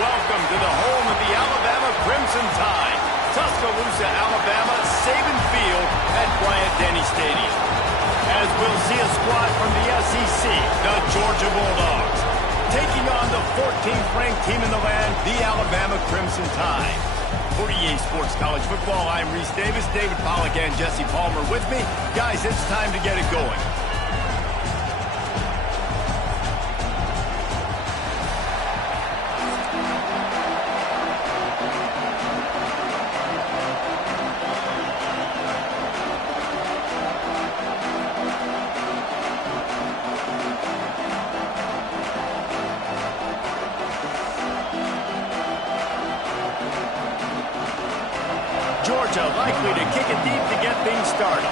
Welcome to the home of the Alabama Crimson Tide, Tuscaloosa, Alabama, Saban Field at Bryant-Denny Stadium. As we'll see a squad from the SEC, the Georgia Bulldogs, taking on the 14th ranked team in the land, the Alabama Crimson Tide. For EA Sports College Football, I'm Reese Davis, David Pollack, and Jesse Palmer with me. Guys, it's time to get it going. Georgia likely to kick it deep to get things started.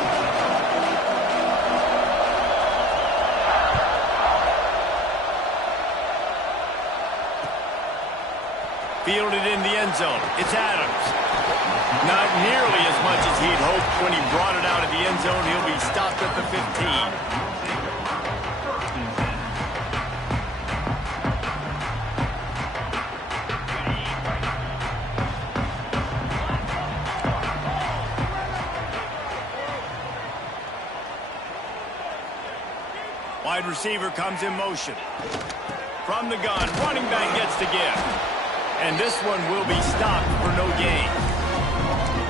Fielded in the end zone. It's Adams. Not nearly as much as he'd hoped when he brought it out of the end zone. He'll be stopped at the 15. Wide receiver comes in motion. From the gun, running back gets the give. And this one will be stopped for no gain.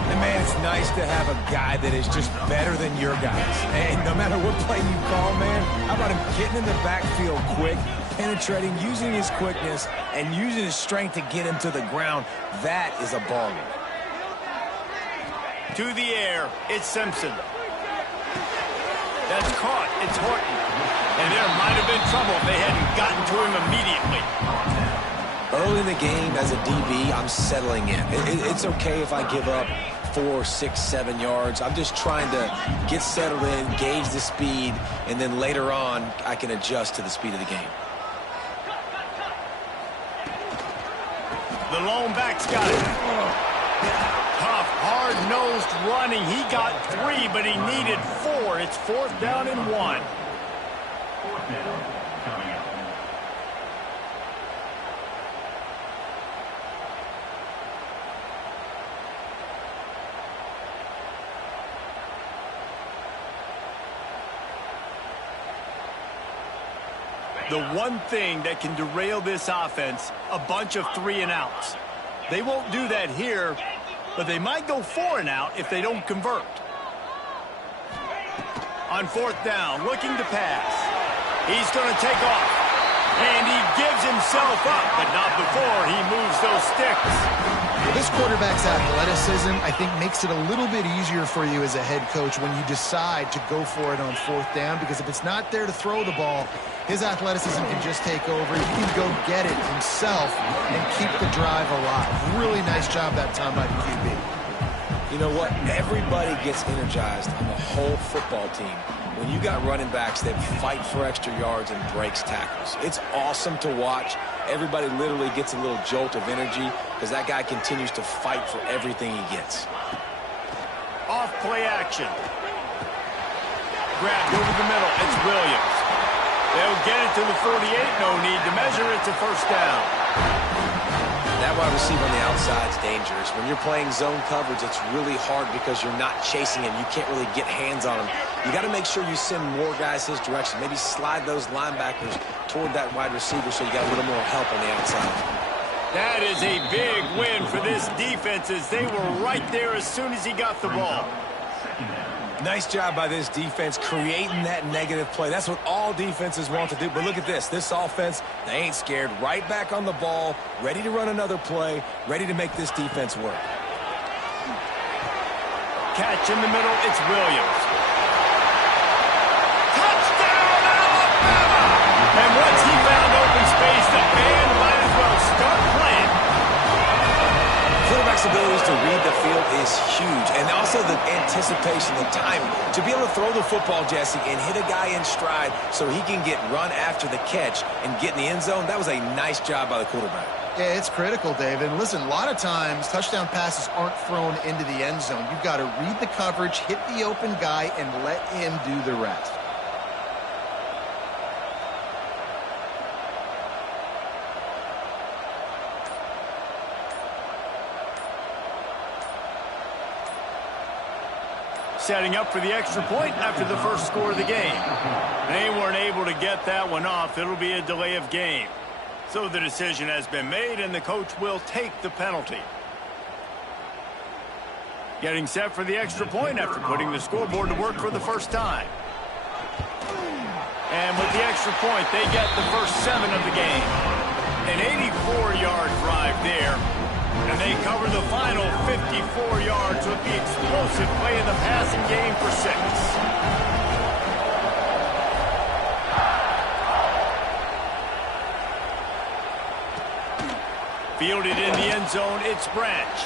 And man, it's nice to have a guy that is just better than your guys. And no matter what play you call, man, how about him getting in the backfield quick, penetrating, using his quickness, and using his strength to get him to the ground. That is a ball game. To the air, it's Simpson. That's caught. It's Horton. And there might have been trouble if they hadn't gotten to him immediately. Early in the game, as a DB, I'm settling in. It's okay if I give up 4, 6, 7 yards. I'm just trying to get settled in, gauge the speed, and then later on, I can adjust to the speed of the game. The lone back's got it. Tough, hard-nosed running. He got 3, but he needed 4. It's 4th down and 1. The one thing that can derail this offense, a bunch of 3 and outs. They won't do that here, but they might go 4 and out if they don't convert. On 4th down, looking to pass. He's going to take off. And he gives himself up, but not before he moves those sticks. This quarterback's athleticism, I think, makes it a little bit easier for you as a head coach when you decide to go for it on 4th down, because if it's not there to throw the ball, his athleticism can just take over. He can go get it himself and keep the drive alive. Really nice job that time by the QB. You know what? Everybody gets energized on the whole football team when you got running backs that fight for extra yards and breaks tackles. It's awesome to watch. Everybody literally gets a little jolt of energy because that guy continues to fight for everything he gets. Off play action. Grabbed over the middle. It's Williams. They'll get it to the 48. No need to measure. It's a 1st down. That wide receiver on the outside is dangerous. When you're playing zone coverage, it's really hard because you're not chasing him. You can't really get hands on him. You got to make sure you send more guys his direction. Maybe slide those linebackers toward that wide receiver so you got a little more help on the outside. That is a big win for this defense as they were right there as soon as he got the ball. Nice job by this defense creating that negative play. That's what all defenses want to do. But look at this. This offense, they ain't scared. Right back on the ball, ready to run another play, ready to make this defense work. catch in the middle. It's Williams. Touchdown, Alabama! And once he found open space, the band might as well start playing. Quarterback's abilities to read the field is huge, and also the anticipation, the timing. To be able to throw the football, Jesse, and hit a guy in stride so he can get run after the catch and get in the end zone, that was a nice job by the quarterback. Yeah, it's critical, David. And listen, a lot of times touchdown passes aren't thrown into the end zone. You've got to read the coverage, hit the open guy, and let him do the rest. Setting up for the extra point after the first score of the game. They weren't able to get that one off. It'll be a delay of game. So the decision has been made, and the coach will take the penalty. Getting set for the extra point after putting the scoreboard to work for the first time. And with the extra point, they get the first 7 of the game. An 84-yard drive there. And they cover the final 54 yards with the explosive play in the passing game for 6. Fielded in the end zone, it's Branch.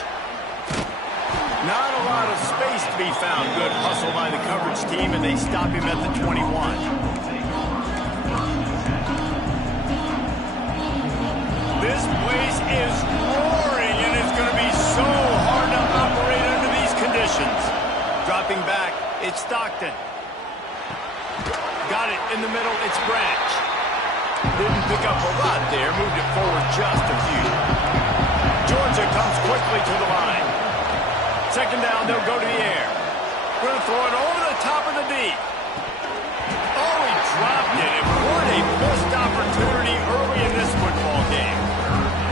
Not a lot of space to be found. Good hustle by the coverage team, and they stop him at the 21. This place is roaring, and it's going to be so hard to operate under these conditions. Dropping back, it's Stockton. Got it in the middle, it's Branch. Didn't pick up a lot there, moved it forward just a few. Georgia comes quickly to the line. Second down, they'll go to the air. Going to throw it over the top of the deep. Oh, he dropped it, and what a missed opportunity early in this football game.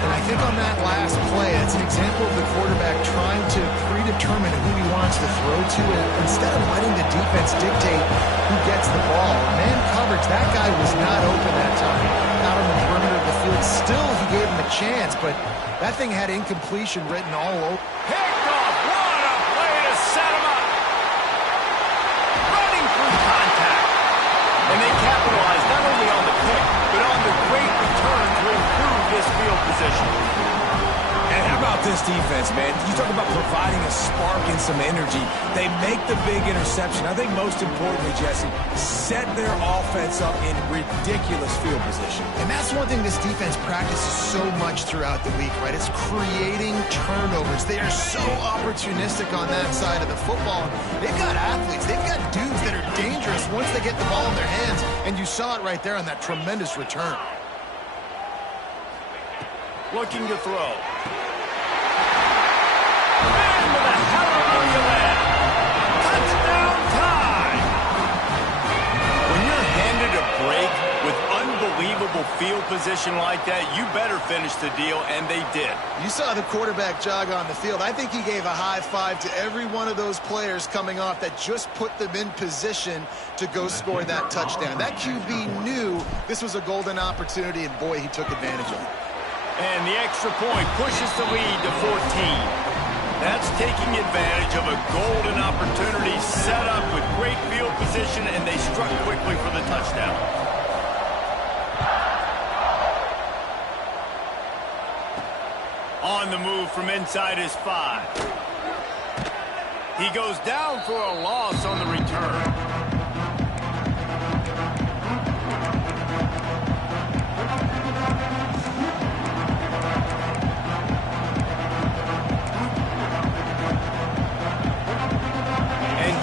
And I think on that last play, it's an example of the quarterback trying to predetermine who he wants to throw to, and instead of letting the defense dictate who gets the ball. Man coverage, that guy was not open that time. Out on the perimeter of the field. Still, he gave him a chance, but that thing had incompletion written all over. Picked off. What a play to set him up. Running through contact. And they capitalized not only on the pick, but on the great return to improve this field position. And how about this defense, man? You talk about providing a spark and some energy. They make the big interception. I think most importantly, Jesse, set their offense up in ridiculous field position. And that's one thing this defense practices so much throughout the week, right? It's creating turnovers. They are so opportunistic on that side of the football. They've got athletes. They've got dudes that are dangerous once they get the ball in their hands. And you saw it right there on that tremendous return. Looking to throw. And with a hallelujah land. Touchdown time! When you're handed a break with unbelievable field position like that, you better finish the deal, and they did. You saw the quarterback jog on the field. I think he gave a high five to every one of those players coming off that just put them in position to go score that touchdown. That QB knew this was a golden opportunity, and boy, he took advantage of it. And the extra point pushes the lead to 14. That's taking advantage of a golden opportunity set up with great field position, and they struck quickly for the touchdown. On the move from inside his 5. He goes down for a loss on the return.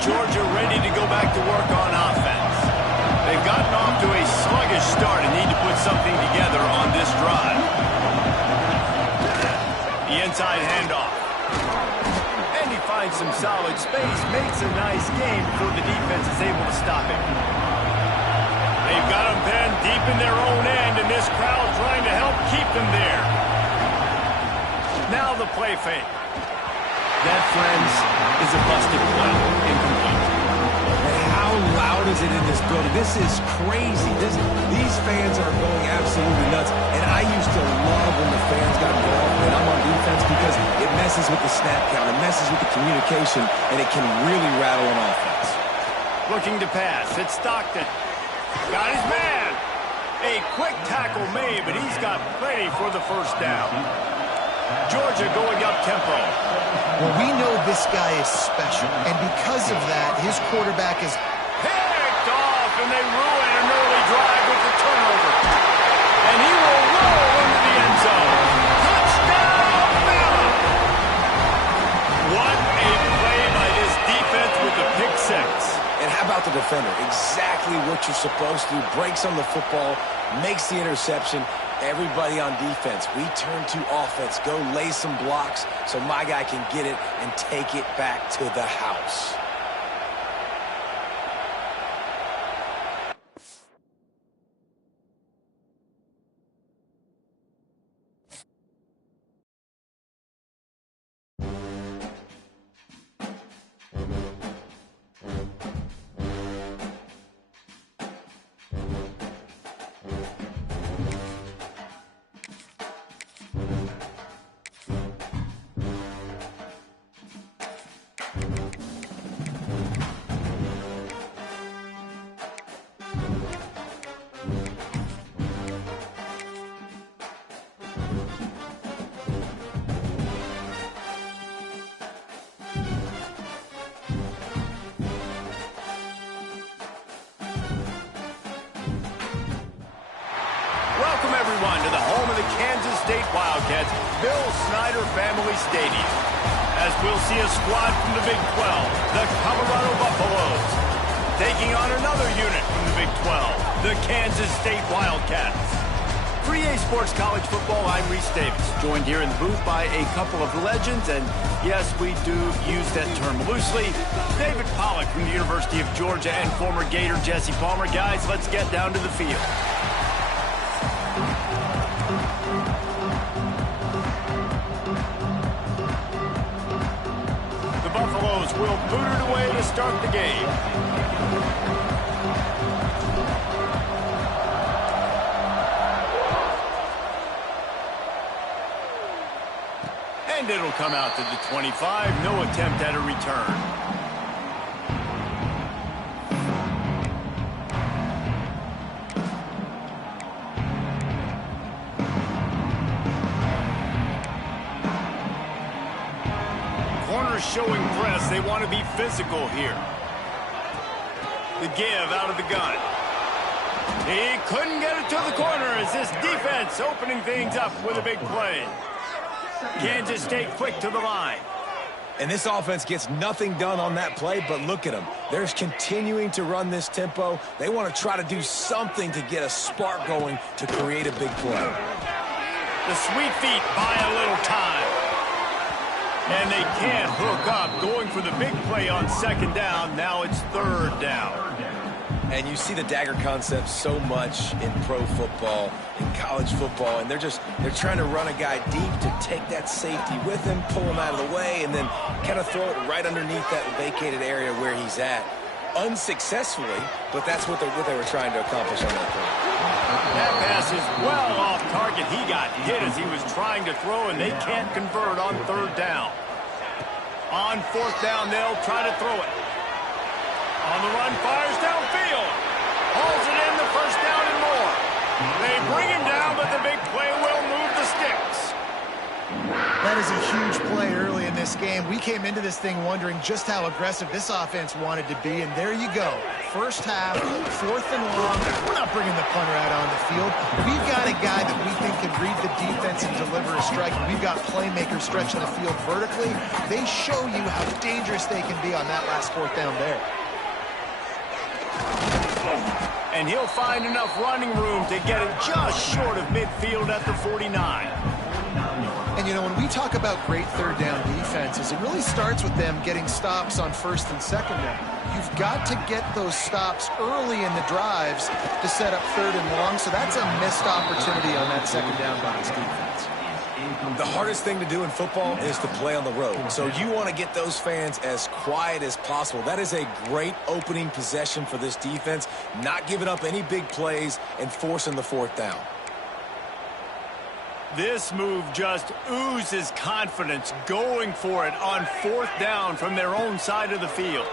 Georgia ready to go back to work on offense. They've gotten off to a sluggish start and need to put something together on this drive. The inside handoff. And he finds some solid space, makes a nice game before the defense is able to stop him. They've got him pinned deep in their own end, and this crowd trying to help keep them there. Now the play fake. That, friends, is a busted play. Incomplete. And how loud is it in this building? This is crazy. These fans are going absolutely nuts. And I used to love when the fans got involved when I'm on defense because it meant messes with the snap count, it messes with the communication, and it can really rattle an offense. Looking to pass. It's Stockton. Got his man. A quick tackle made, but he's got plenty for the first down. Georgia going up tempo. Well, we know this guy is special, and because of that, his quarterback is picked off, and they ruin an early drive with the turnover. And he will roll into the end zone. Touchdown, Bama! What a play by this defense with the pick six. And how about the defender? Exactly what you're supposed to do. Breaks on the football, makes the interception. Everybody on defense, we turn to offense. Go lay some blocks so my guy can get it and take it back to the house. Welcome, everyone, to the home of the Kansas State Wildcats, Bill Snyder Family Stadium. As we'll see a squad from the Big 12, the Colorado Buffaloes, taking on another unit from the Big 12, the Kansas State Wildcats. For EA Sports College Football, I'm Reese Davis, joined here in the booth by a couple of legends, and yes, we do use that term loosely. David Pollack from the University of Georgia and former Gator Jesse Palmer. Guys, let's get down to the field. The Buffaloes will boot it away to start the game. And it'll come out to the 25. No attempt at a return. Showing press. They want to be physical here. The give out of the gun. He couldn't get it to the corner as this defense opening things up with a big play. Kansas State quick to the line. And this offense gets nothing done on that play, but look at them. They're continuing to run this tempo. They want to try to do something to get a spark going to create a big play. The sweet feet buy a little time. And they can't hook up, going for the big play on second down. Now it's third down. And you see the dagger concept so much in pro football, in college football, and they're trying to run a guy deep to take that safety with him, pull him out of the way, and then kind of throw it right underneath that vacated area where he's at. Unsuccessfully, but that's what they were trying to accomplish on that play. That pass is well off target. He got hit as he was trying to throw, and they can't convert on third down. On fourth down, they'll try to throw it. On the run, fires downfield. Hauls it in, the first down and more. They bring him down, but the big play will move the sticks. That is a huge play early in this game. We came into this thing wondering just how aggressive this offense wanted to be, and there you go. First half, fourth and long. We're not bringing the punter out on the field. We've got a guy that we think can read the defense and deliver a strike. We've got playmakers stretching the field vertically. They show you how dangerous they can be on that last fourth down there. And he'll find enough running room to get it just short of midfield at the 49. And, you know, when we talk about great third down defenses, it really starts with them getting stops on first and second down. You've got to get those stops early in the drives to set up third and long, so that's a missed opportunity on that second down by this defense. The hardest thing to do in football is to play on the road. So you want to get those fans as quiet as possible. That is a great opening possession for this defense, not giving up any big plays and forcing the fourth down. This move just oozes confidence, going for it on 4th down from their own side of the field.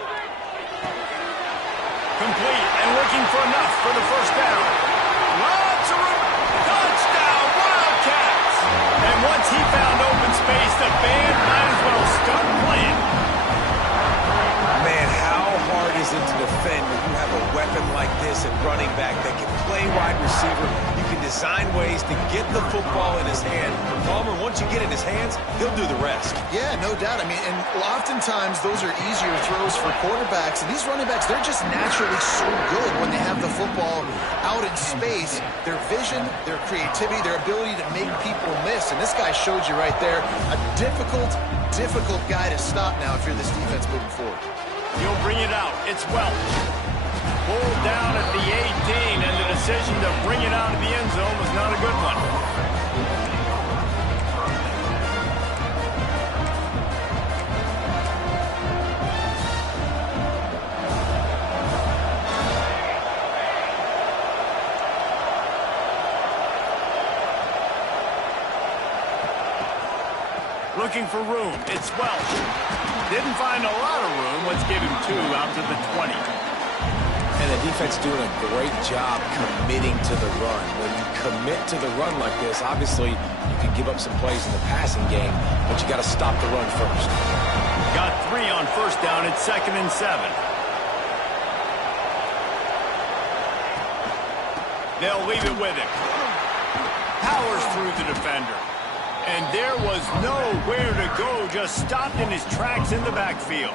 Complete and looking for enough for the 1st down. Lots of room. Touchdown, Wildcats! And once he found open space, the band might as well start playing. Man, how hard is it to defend when you have a weapon like this at running back that can play wide receiver? You can design ways to get the football in his hand. Palmer, once you get it in his hands, he'll do the rest. Yeah, no doubt. I mean, and oftentimes those are easier throws for quarterbacks. And these running backs, they're just naturally so good when they have the football out in space. Their vision, their creativity, their ability to make people miss. And this guy showed you right there a difficult guy to stop now if you're this defense moving forward. He'll bring it out. It's Welch. Pulled down at the 18, and the decision to bring it out of the end zone was not a good one. Looking for room. It's Welch. Didn't find a lot of room. Let's give him 2 out to the 20. And the defense doing a great job committing to the run. When you commit to the run like this, obviously you can give up some plays in the passing game, but you got to stop the run first. Got 3 on 1st down. It's 2nd and 7. They'll leave it with him. Powers through the defender. And there was nowhere to go, just stopped in his tracks in the backfield.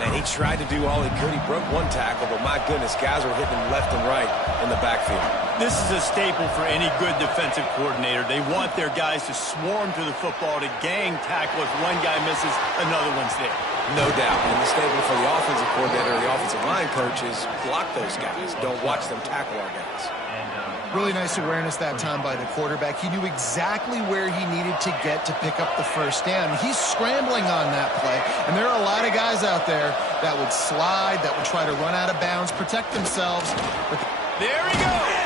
And he tried to do all he could. He broke 1 tackle, but my goodness, guys were hitting him left and right in the backfield. This is a staple for any good defensive coordinator. They want their guys to swarm to the football, to gang tackle. If one guy misses, another one's there. No doubt. And the staple for the offensive coordinator or the offensive line coach is block those guys. Don't watch them tackle our guys. Really nice awareness that time by the quarterback. He knew exactly where he needed to get to pick up the 1st down. He's scrambling on that play, and there are a lot of guys out there that would slide, that would try to run out of bounds, protect themselves. But there he goes.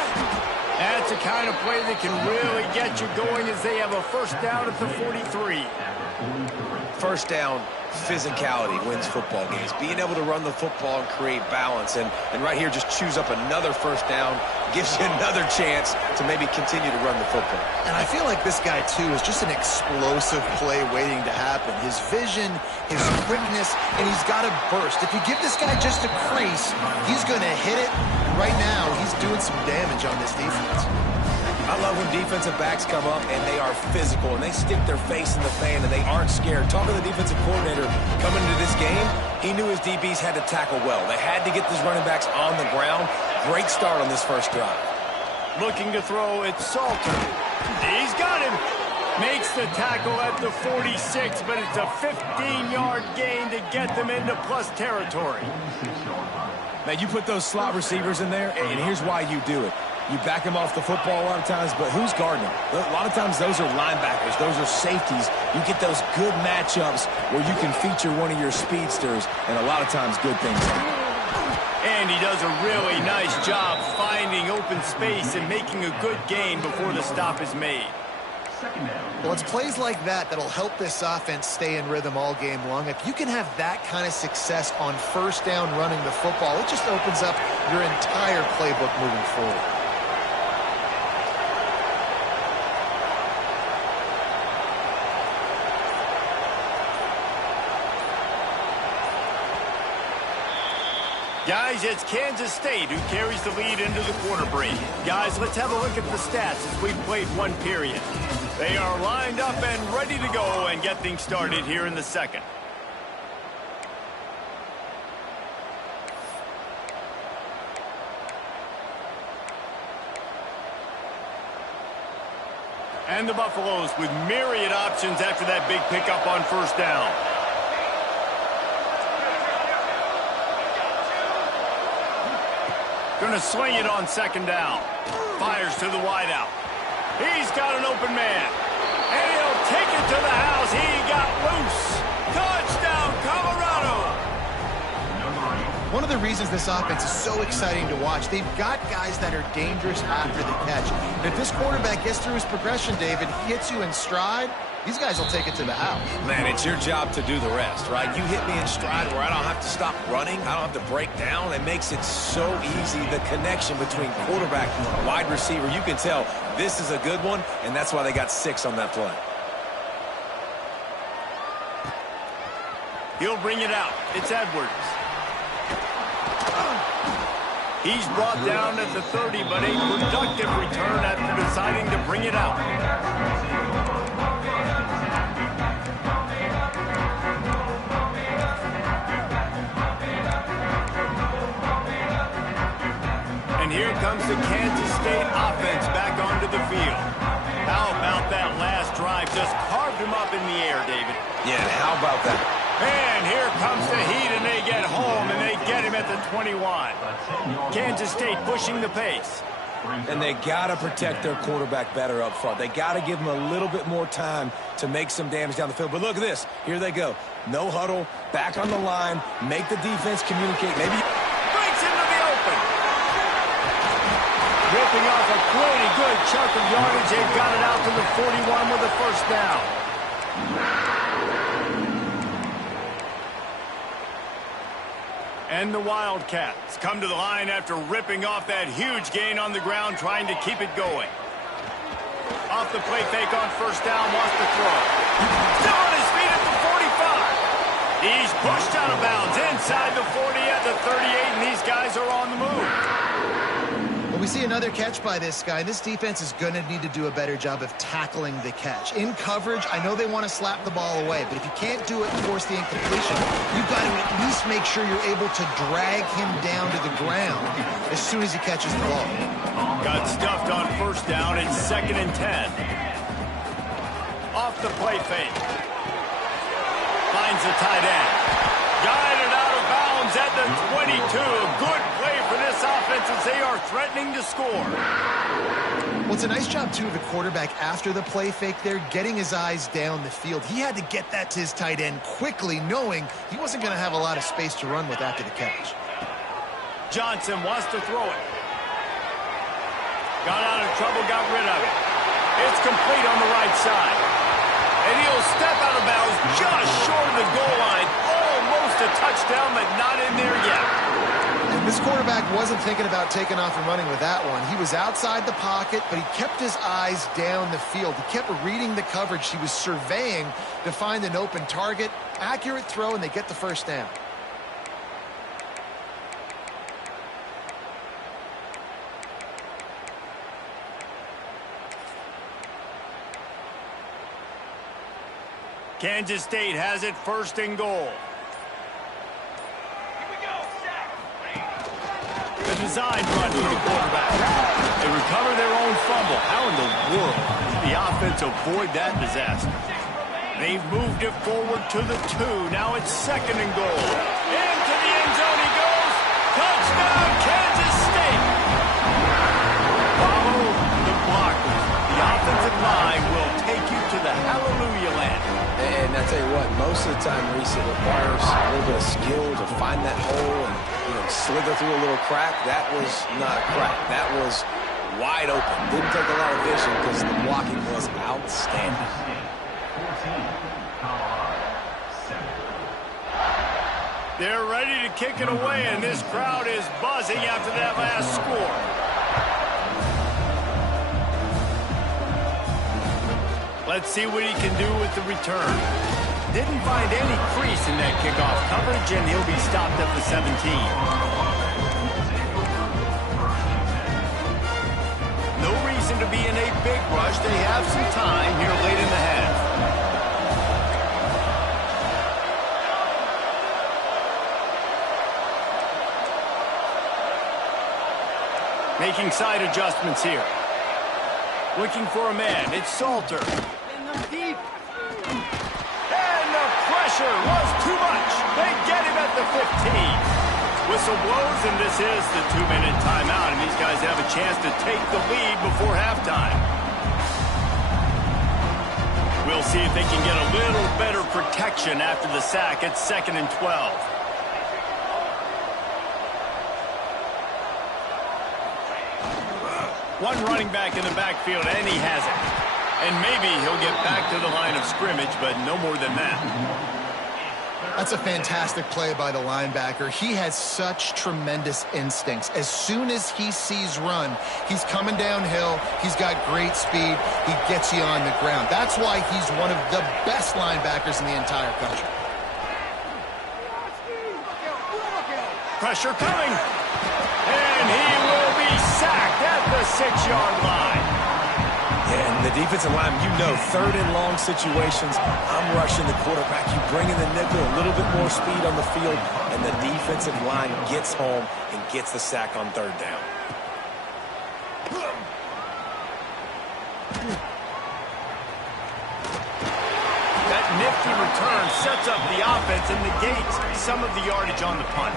That's the kind of play that can really get you going as they have a 1st down at the 43. 1st down, physicality wins football games. Being able to run the football and create balance. And right here, just choose up another 1st down, gives you another chance to maybe continue to run the football. And I feel like this guy, too, is just an explosive play waiting to happen. His vision, his quickness, and he's got a burst. If you give this guy just a crease, he's going to hit it. And right now, he's doing some damage on this defense. I love when defensive backs come up and they are physical and they stick their face in the fan and they aren't scared. Talking to the defensive coordinator coming into this game, he knew his DBs had to tackle well. They had to get these running backs on the ground. Great start on this 1st drive. Looking to throw, it's Salter. He's got him. Makes the tackle at the 46, but it's a 15-yard gain to get them into plus territory. Man, you put those slot receivers in there, and here's why you do it. You back them off the football a lot of times, but who's guarding them? A lot of times those are linebackers. Those are safeties. You get those good matchups where you can feature one of your speedsters, and a lot of times good things happen. And he does a really nice job finding open space and making a good gain before the stop is made. Well, it's plays like that that'll help this offense stay in rhythm all game long. If you can have that kind of success on 1st down running the football, it just opens up your entire playbook moving forward. Guys, it's Kansas State who carries the lead into the quarter break. Guys, let's have a look at the stats as we've played 1 period. They are lined up and ready to go and get things started here in the 2nd. And the Buffaloes with myriad options after that big pickup on 1st down. Going to swing it on 2nd down. Fires to the wideout. He's got an open man. And he'll take it to the house. He got loose. Touchdown, Colorado. one of the reasons this offense is so exciting to watch, they've got guys that are dangerous after the catch. And if this quarterback gets through his progression, David, he hits you in stride, these guys will take it to the house. Man, it's your job to do the rest, right? You hit me in stride where I don't have to stop running. I don't have to break down. It makes it so easy, the connection between quarterback and wide receiver. You can tell this is a good one, and that's why they got 6 on that play. He'll bring it out. It's Edwards. He's brought down at the 30, but a productive return after deciding to bring it out. And here comes the Kansas State offense back onto the field. How about that last drive? Just carved him up in the air, David. Yeah, how about that? And here comes the heat, and they get home, and they get him at the 21. Kansas State pushing the pace. And they got to protect their quarterback better up front. They got to give him a little bit more time to make some damage down the field. But look at this. Here they go. No huddle, back on the line, make the defense communicate. Maybe breaks into the open. Ripping off a pretty good chunk of yardage. They've got it out to the 41 with a first down. And the Wildcats come to the line after ripping off that huge gain on the ground, trying to keep it going. Off the play fake on first down, wants to throw. Still on his feet at the 45. He's pushed out of bounds inside the 40 at the 38, and these guys are on the move. We see another catch by this guy. This defense is going to need to do a better job of tackling the catch. In coverage, I know they want to slap the ball away, but if you can't do it and force the incompletion, you've got to at least make sure you're able to drag him down to the ground as soon as he catches the ball. Got stuffed on first down. It's 2nd and 10. Off the play fake. Finds the tight end. Guided out of bounds at the 22. Good play for this offense as they are threatening to score. Well, it's a nice job, too, of the quarterback after the play fake there, getting his eyes down the field. He had to get that to his tight end quickly, knowing he wasn't going to have a lot of space to run with after the catch. Johnson wants to throw it. Got out of trouble, got rid of it. It's complete on the right side. And he'll step out of bounds just short of the goal line. Almost a touchdown, but not in there yet. And this quarterback wasn't thinking about taking off and running with that one. He was outside the pocket, but he kept his eyes down the field. He kept reading the coverage. He was surveying to find an open target. Accurate throw, and they get the first down. Kansas State has it 1st and goal. The design run for the quarterback. They recover their own fumble. How in the world did the offense avoid that disaster? They've moved it forward to the 2. Now it's 2nd and goal. Into the end zone he goes. Touchdown, Kansas State. Follow the blockers. The offensive line will take you to the hallelujah land. And I tell you what, most of the time, Reese, it requires a little bit of skill to find that hole and slither through a little crack. That was not a crack. That was wide open. Didn't take a lot of vision because the blocking was outstanding. They're ready to kick it away, and this crowd is buzzing after that last score. Let's see what he can do with the return. Didn't find any crease in that kickoff coverage, and he'll be stopped at the 17. No reason to be in a big rush. They have some time here late in the half. Making side adjustments here. Looking for a man. It's Salter. Deep. And the pressure was too much. They get him at the 15. Whistle blows, and this is the 2-minute timeout, and these guys have a chance to take the lead before halftime. We'll see if they can get a little better protection after the sack. It's 2nd and 12. One running back in the backfield, and he has it. And maybe he'll get back to the line of scrimmage, but no more than that. That's a fantastic play by the linebacker. He has such tremendous instincts. As soon as he sees run, he's coming downhill. He's got great speed. He gets you on the ground. That's why he's one of the best linebackers in the entire country. Pressure coming. And he will be sacked at the 6-yard line. Yeah, and the defensive line, you know, third and long situations, I'm rushing the quarterback. You bring in the nickel, a little bit more speed on the field, and the defensive line gets home and gets the sack on third down. That nifty return sets up the offense and negates some of the yardage on the punt.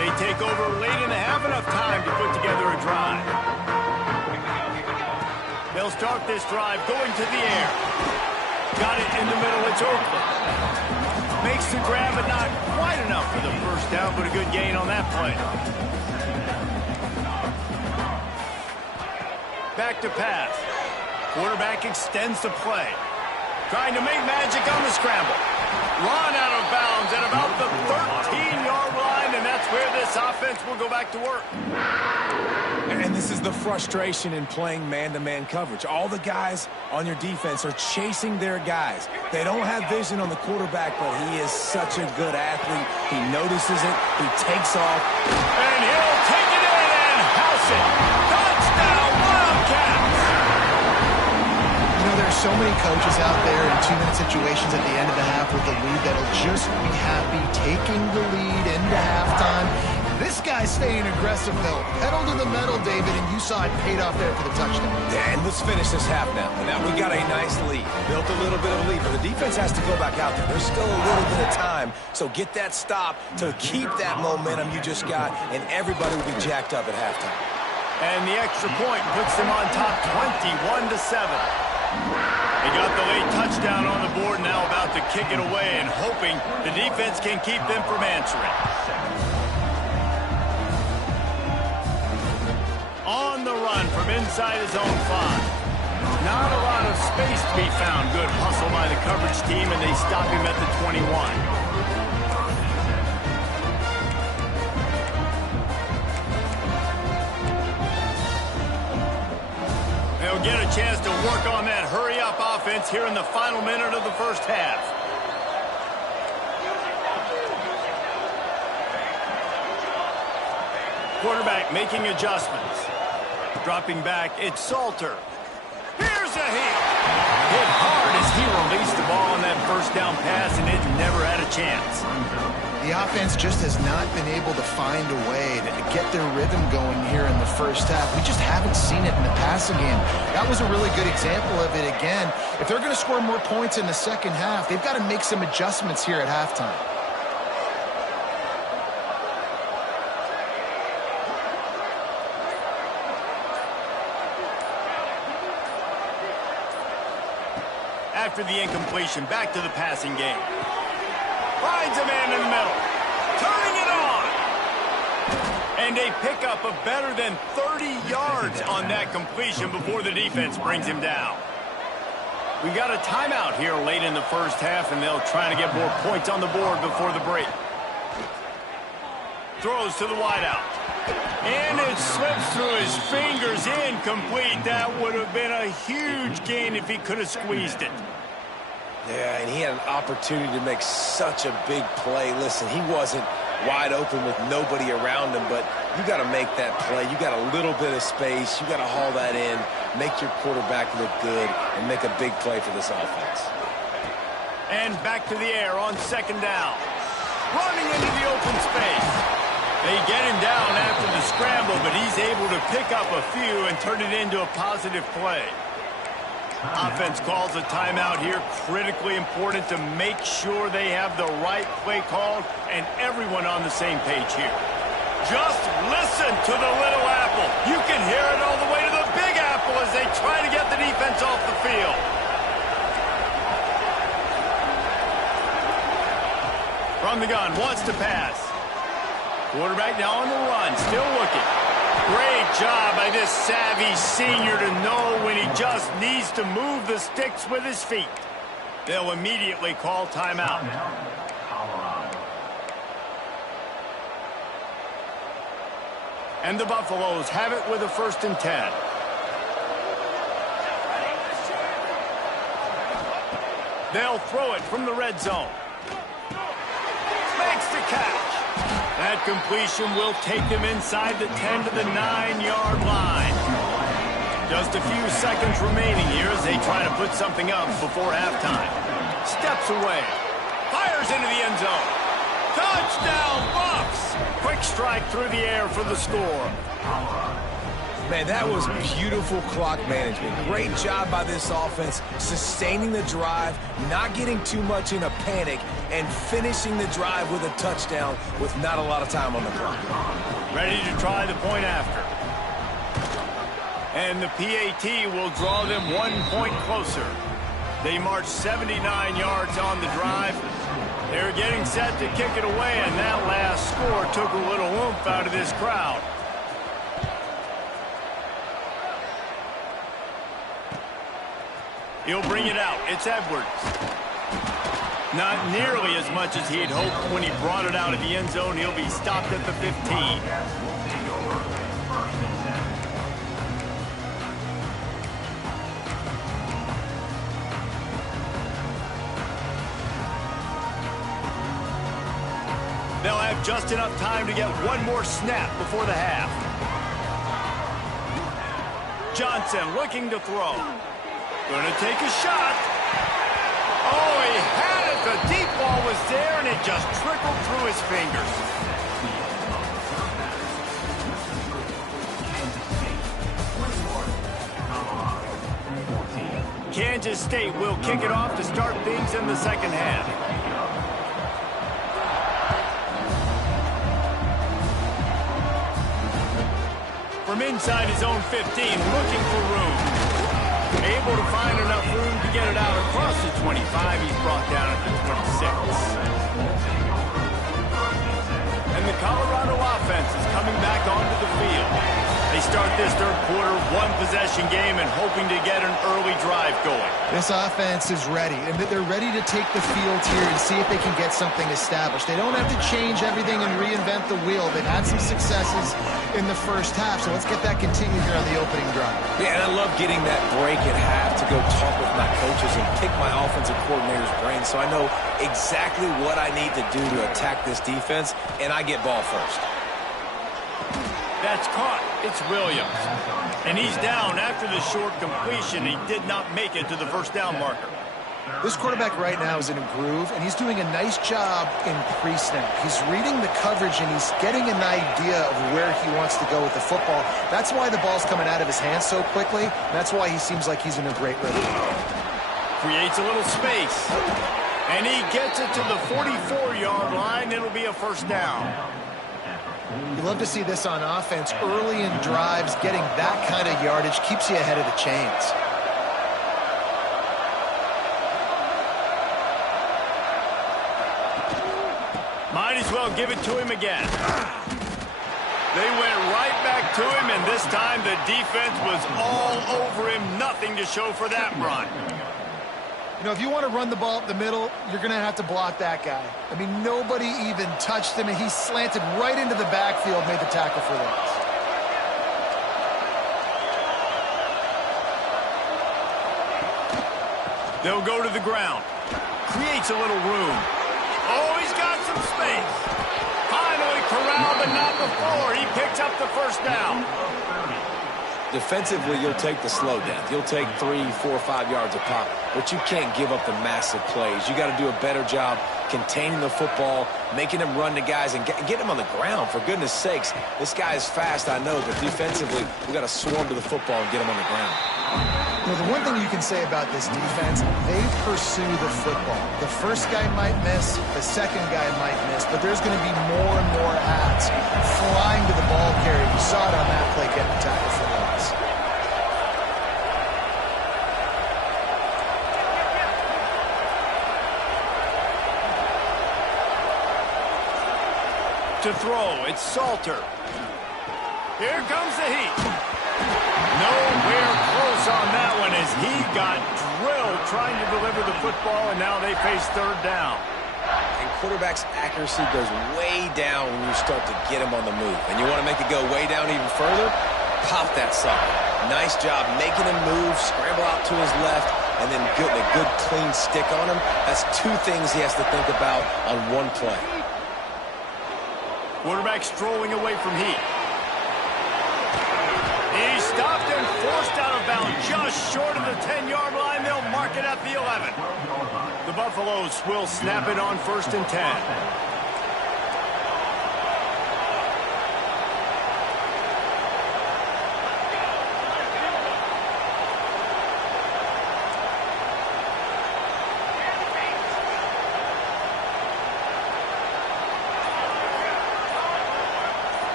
They take over late in the half, enough time to put together a drive. They'll start this drive going to the air. Got it in the middle, it's Oakland. Makes the grab, but not quite enough for the first down, but a good gain on that play. Back to pass. Quarterback extends the play. Trying to make magic on the scramble. Run out of bounds at about the 13-yard line, and that's where this offense will go back to work. And this is the frustration in playing man-to-man coverage. All the guys on your defense are chasing their guys. They don't have vision on the quarterback, but he is such a good athlete. He notices it. He takes off. And he'll take it in and house it. Touchdown, Wildcats! You know, there's so many coaches out there in 2-minute situations at the end of the half with the lead that'll just be happy taking the lead into halftime. This guy's staying aggressive, though. Pedal to the metal, David, and you saw it paid off there for the touchdown. Yeah, and let's finish this half now. And now we got a nice lead. Built a little bit of a lead, but the defense has to go back out there. There's still a little bit of time, so get that stop to keep that momentum you just got, and everybody will be jacked up at halftime. And the extra point puts them on top 21-7. They got the late touchdown on the board, now about to kick it away and hoping the defense can keep them from answering. On the run from inside his own 5. Not a lot of space to be found. Good hustle by the coverage team, and they stop him at the 21. They'll get a chance to work on that hurry-up offense here in the final minute of the first half. Quarterback making adjustments. Dropping back, it's Salter. Here's a hit. Hit hard as he released the ball on that first down pass, and it never had a chance. The offense just has not been able to find a way to get their rhythm going here in the first half. We just haven't seen it in the passing game. That was a really good example of it again. If they're going to score more points in the second half, they've got to make some adjustments here at halftime. After the incompletion, back to the passing game. Finds a man in the middle. Turning it on. And a pickup of better than 30 yards on that completion before the defense brings him down. We got a timeout here late in the first half, and they'll try to get more points on the board before the break. Throws to the wideout. And it slips through his fingers, incomplete. That would have been a huge gain if he could have squeezed it. Yeah, and he had an opportunity to make such a big play. Listen, he wasn't wide open with nobody around him, but you got to make that play. You got a little bit of space. You got to haul that in, make your quarterback look good, and make a big play for this offense. And back to the air on second down. Running into the open space. They get him down after the scramble, but he's able to pick up a few and turn it into a positive play. Offense calls a timeout here. Critically important to make sure they have the right play called and everyone on the same page here. Just listen to the little apple. You can hear it all the way to the big apple as they try to get the defense off the field. From the gun, wants to pass. Quarterback now on the run, still looking. Great job by this savvy senior to know when he just needs to move the sticks with his feet. They'll immediately call timeout. And the Buffaloes have it with a 1st and 10. They'll throw it from the red zone. Makes the catch. That completion will take them inside the 10 to the 9-yard line. Just a few seconds remaining here as they try to put something up before halftime. Steps away. Fires into the end zone. Touchdown, Buffs! Quick strike through the air for the score. Man, that was beautiful clock management. Great job by this offense, sustaining the drive, not getting too much in a panic, and finishing the drive with a touchdown with not a lot of time on the clock. Ready to try the point after. And the PAT will draw them 1 point closer. They march 79 yards on the drive. They're getting set to kick it away, and that last score took a little oomph out of this crowd. He'll bring it out. It's Edwards. Not nearly as much as he had hoped when he brought it out of the end zone. He'll be stopped at the 15. They'll have just enough time to get one more snap before the half. Johnson looking to throw. Going to take a shot. Oh, he had it. The deep ball was there, and it just trickled through his fingers. Kansas State will kick it off to start things in the second half. From inside his own 15, looking for room. Able to find enough room to get it out across the 25. He's brought down at the 26. And the Colorado offense is coming back onto the field. They start this third quarter one-possession game and hoping to get an early drive going. This offense is ready, and they're ready to take the field here and see if they can get something established. They don't have to change everything and reinvent the wheel. They've had some successes in the first half, so let's get that continued here on the opening drive. Yeah, and I love getting that break at half to go talk with my coaches and pick my offensive coordinator's brain so I know exactly what I need to do to attack this defense, and I get ball first. That's caught. It's Williams. And he's down after the short completion. He did not make it to the first down marker. This quarterback right now is in a groove, and he's doing a nice job in pre-snap. He's reading the coverage, and he's getting an idea of where he wants to go with the football. That's why the ball's coming out of his hands so quickly. That's why he seems like he's in a great rhythm. Creates a little space. And he gets it to the 44-yard line. It'll be a first down. You love to see this on offense. Early in drives, getting that kind of yardage keeps you ahead of the chains. Might as well give it to him again. They went right back to him, and this time the defense was all over him. Nothing to show for that run. You know, if you want to run the ball up the middle, you're going to have to block that guy. I mean, nobody even touched him, and he slanted right into the backfield, made the tackle for loss. They'll go to the ground. Creates a little room. Oh, he's got some space. Finally corralled, but not before. He picks up the first down. Defensively, you'll take the slow down. You'll take 3, 4, 5 yards a pop, but you can't give up the massive plays. You got to do a better job containing the football, making them run to guys, and get them on the ground. For goodness sakes, this guy is fast, I know, but defensively, we got to swarm to the football and get him on the ground. You know, the one thing you can say about this defense, they pursue the football. The first guy might miss, the second guy might miss, but there's going to be more and more hats flying to the ball carrier. You saw it on that play getting the tackle for loss. To throw, it's Salter. Here comes the heat. Nowhere close on that one as he got drilled trying to deliver the football, and now they face third down. And quarterback's accuracy goes way down when you start to get him on the move. And you want to make it go way down even further? Pop that sucker. Nice job making him move, scramble out to his left, and then getting a good clean stick on him. That's two things he has to think about on one play. Quarterback strolling away from heat. He stopped and forced out of bounds just short of the 10-yard line. They'll mark it at the 11. The Buffaloes will snap it on 1st and 10.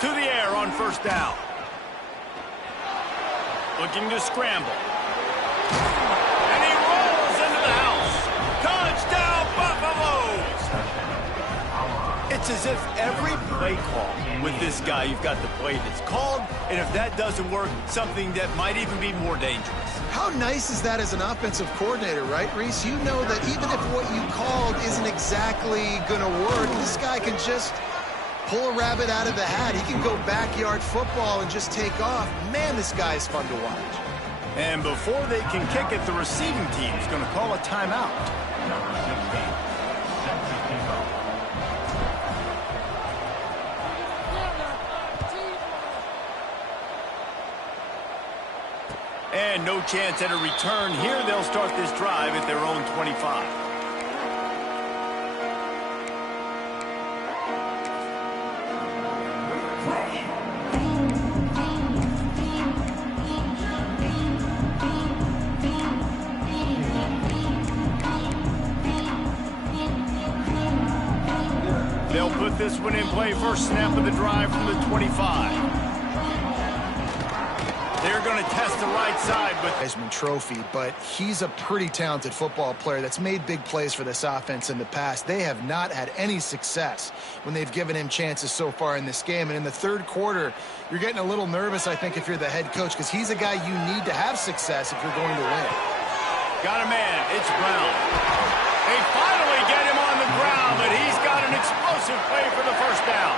To the air on 1st down. Looking to scramble. And he rolls into the house. Touchdown, Buffaloes! It's as if every play call with this guy, you've got the play that's called, and if that doesn't work, something that might even be more dangerous. How nice is that as an offensive coordinator, right, Reese? You know that even if what you called isn't exactly going to work, this guy can just pull a rabbit out of the hat. He can go backyard football and just take off. Man, this guy is fun to watch. And before they can kick it, the receiving team is going to call a timeout. And no chance at a return here. They'll start this drive at their own 25. They'll put this one in play. First snap of the drive from the 25. They're going to test the right side with Heisman Trophy, but he's a pretty talented football player that's made big plays for this offense in the past. They have not had any success when they've given him chances so far in this game. And in the third quarter, you're getting a little nervous, I think, if you're the head coach, because he's a guy you need to have success if you're going to win. Got a man. It's Brown. They finally get him on the ground, but he's got an explosive play for the first down.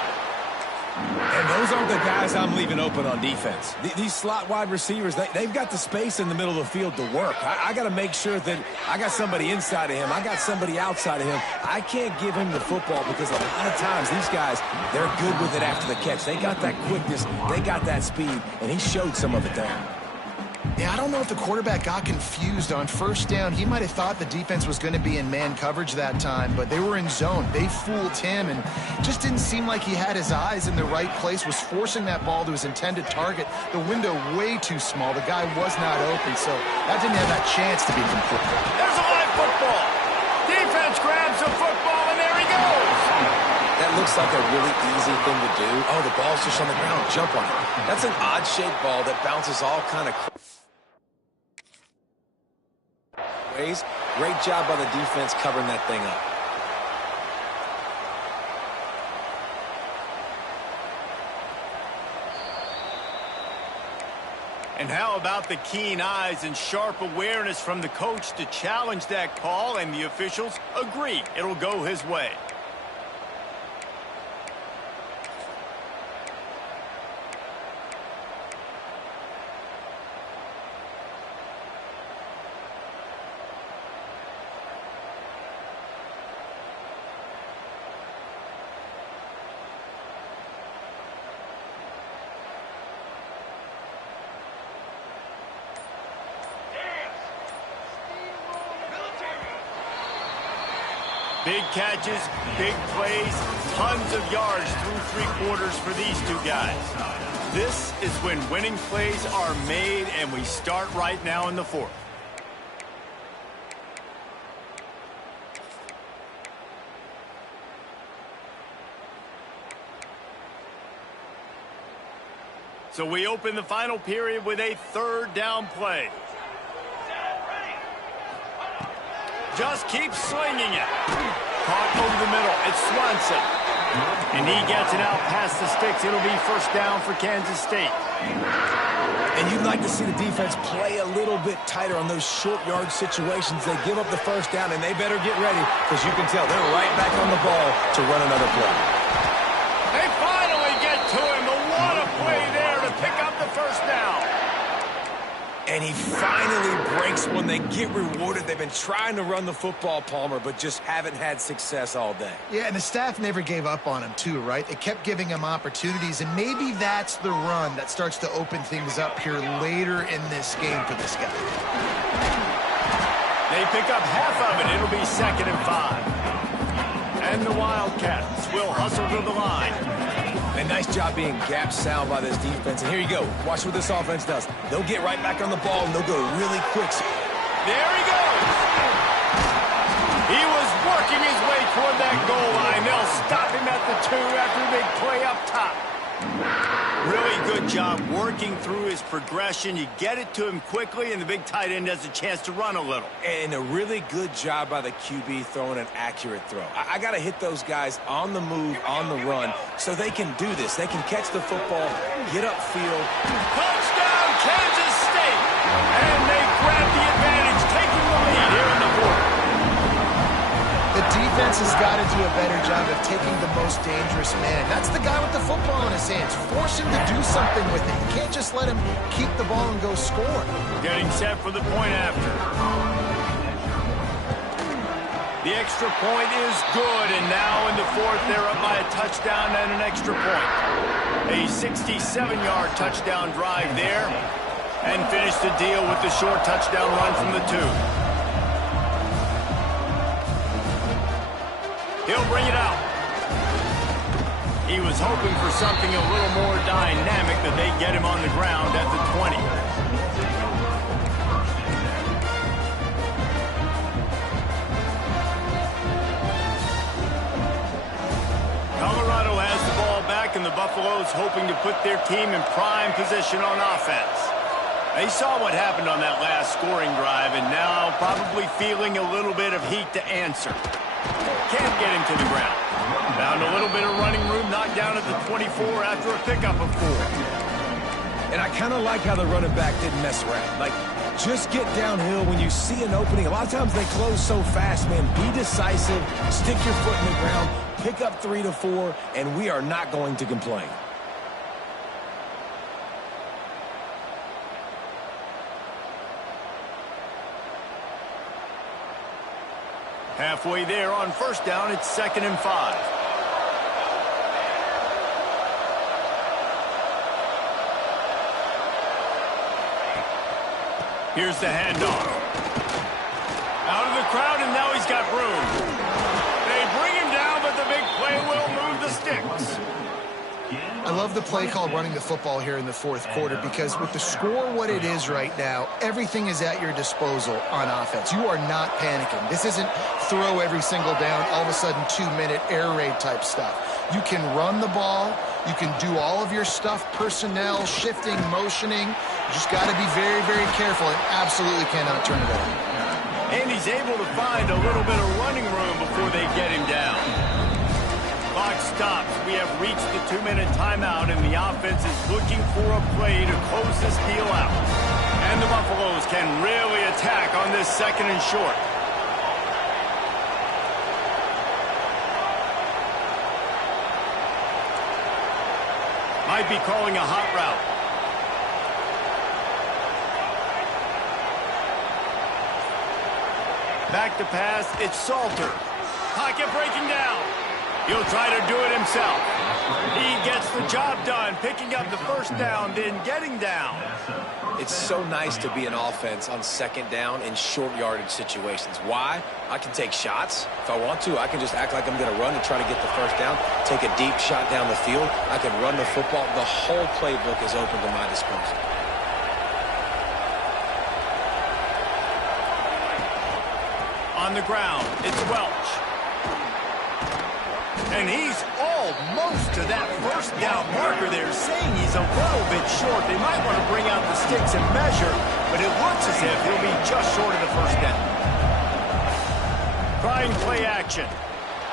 And those aren't the guys I'm leaving open on defense. These slot wide receivers, they've got the space in the middle of the field to work. I got to make sure that I got somebody inside of him. I got somebody outside of him. I can't give him the football because a lot of times these guys, they're good with it after the catch. They got that quickness. They got that speed, and he showed some of it there. Yeah, I don't know if the quarterback got confused on first down. He might have thought the defense was going to be in man coverage that time, but they were in zone. They fooled him, and just didn't seem like he had his eyes in the right place, was forcing that ball to his intended target. The window way too small. The guy was not open, so that didn't have that chance to be complete. There's a live football. Defense grabs the football, and there he goes. That looks like a really easy thing to do. Oh, the ball's just on the ground. Jump on it. That's an odd-shaped ball that bounces all kind of ways. Great job by the defense covering that thing up. And how about the keen eyes and sharp awareness from the coach to challenge that call, and the officials agree it'll go his way. Big catches, big plays, tons of yards through three quarters for these two guys. This is when winning plays are made, and we start right now in the fourth. So we open the final period with a third down play. Just keep slinging it. Caught over the middle. It's Swanson. And he gets it out past the sticks. It'll be first down for Kansas State. And you'd like to see the defense play a little bit tighter on those short yard situations. They give up the first down, and they better get ready because you can tell they're right back on the ball to run another play. They finally get to him. But what a play there to pick up the first down. And he finally breaks when they get rewarded. They've been trying to run the football, Palmer, but just haven't had success all day. Yeah, and the staff never gave up on him, too, right? They kept giving him opportunities, and maybe that's the run that starts to open things up here later in this game for this guy. They pick up half of it. It'll be 2nd and 5. And the Wildcats will hustle to the line. A nice job being gap sound by this defense. And here you go. Watch what this offense does. They'll get right back on the ball, and they'll go really quick. There he goes. He was working his way toward that goal line. They'll stop him at the 2 after a big play up top. Really good job working through his progression. You get it to him quickly, and the big tight end has a chance to run a little. And a really good job by the QB throwing an accurate throw. I got to hit those guys on the move, on the run, so they can do this. They can catch the football, get upfield. Touchdown, Kansas State! And they grab the advantage, taking the lead here in the 4th. The defense has got to do a better job of taking the most dangerous man. That's the guy with the football in his hands. Force him to do something with it. You can't just let him keep the ball and go score. Getting set for the point after. The extra point is good, and now in the 4th, they're up by a touchdown and an extra point. A 67-yard touchdown drive there, and finish the deal with the short touchdown run from the 2. He'll bring it out. He was hoping for something a little more dynamic, that they get him on the ground at the 20. Colorado has the ball back, and the Buffaloes hoping to put their team in prime position on offense. They saw what happened on that last scoring drive, and now probably feeling a little bit of heat to answer. Can't get him to the ground. Found a little bit of running room, knocked down at the 24 after a pickup of 4. And I kind of like how the running back didn't mess around. Like, just get downhill when you see an opening. A lot of times they close so fast, man. Be decisive, stick your foot in the ground, pick up 3 to 4, and we are not going to complain. Halfway there on first down, it's 2nd and 5. Here's the handoff. Out of the crowd, and now he's got room. They bring him down, but the big play will move the sticks. I love the play call running the football here in the 4th quarter, because with the score what it is right now, everything is at your disposal on offense. You are not panicking. This isn't throw every single down, all of a sudden 2-minute air raid type stuff. You can run the ball. You can do all of your stuff, personnel, shifting, motioning. You just got to be very, very careful and absolutely cannot turn it over. And he's able to find a little bit of running room before they get him down. Clock stops. We have reached the 2-minute timeout, and the offense is looking for a play to close this deal out. And the Buffaloes can really attack on this 2nd and short. Might be calling a hot route. Back to pass. It's Salter. Pocket breaking down. He'll try to do it himself. He gets the job done, picking up the first down, then getting down. It's so nice to be an offense on 2nd down in short yardage situations. Why? I can take shots. If I want to, I can just act like I'm going to run and try to get the first down, take a deep shot down the field. I can run the football. The whole playbook is open to my disposal. On the ground, it's Welch. And he's almost to that first down marker there, saying he's a little bit short. They might want to bring out the sticks and measure, but it looks as if he'll be just short of the first down. Trying play action.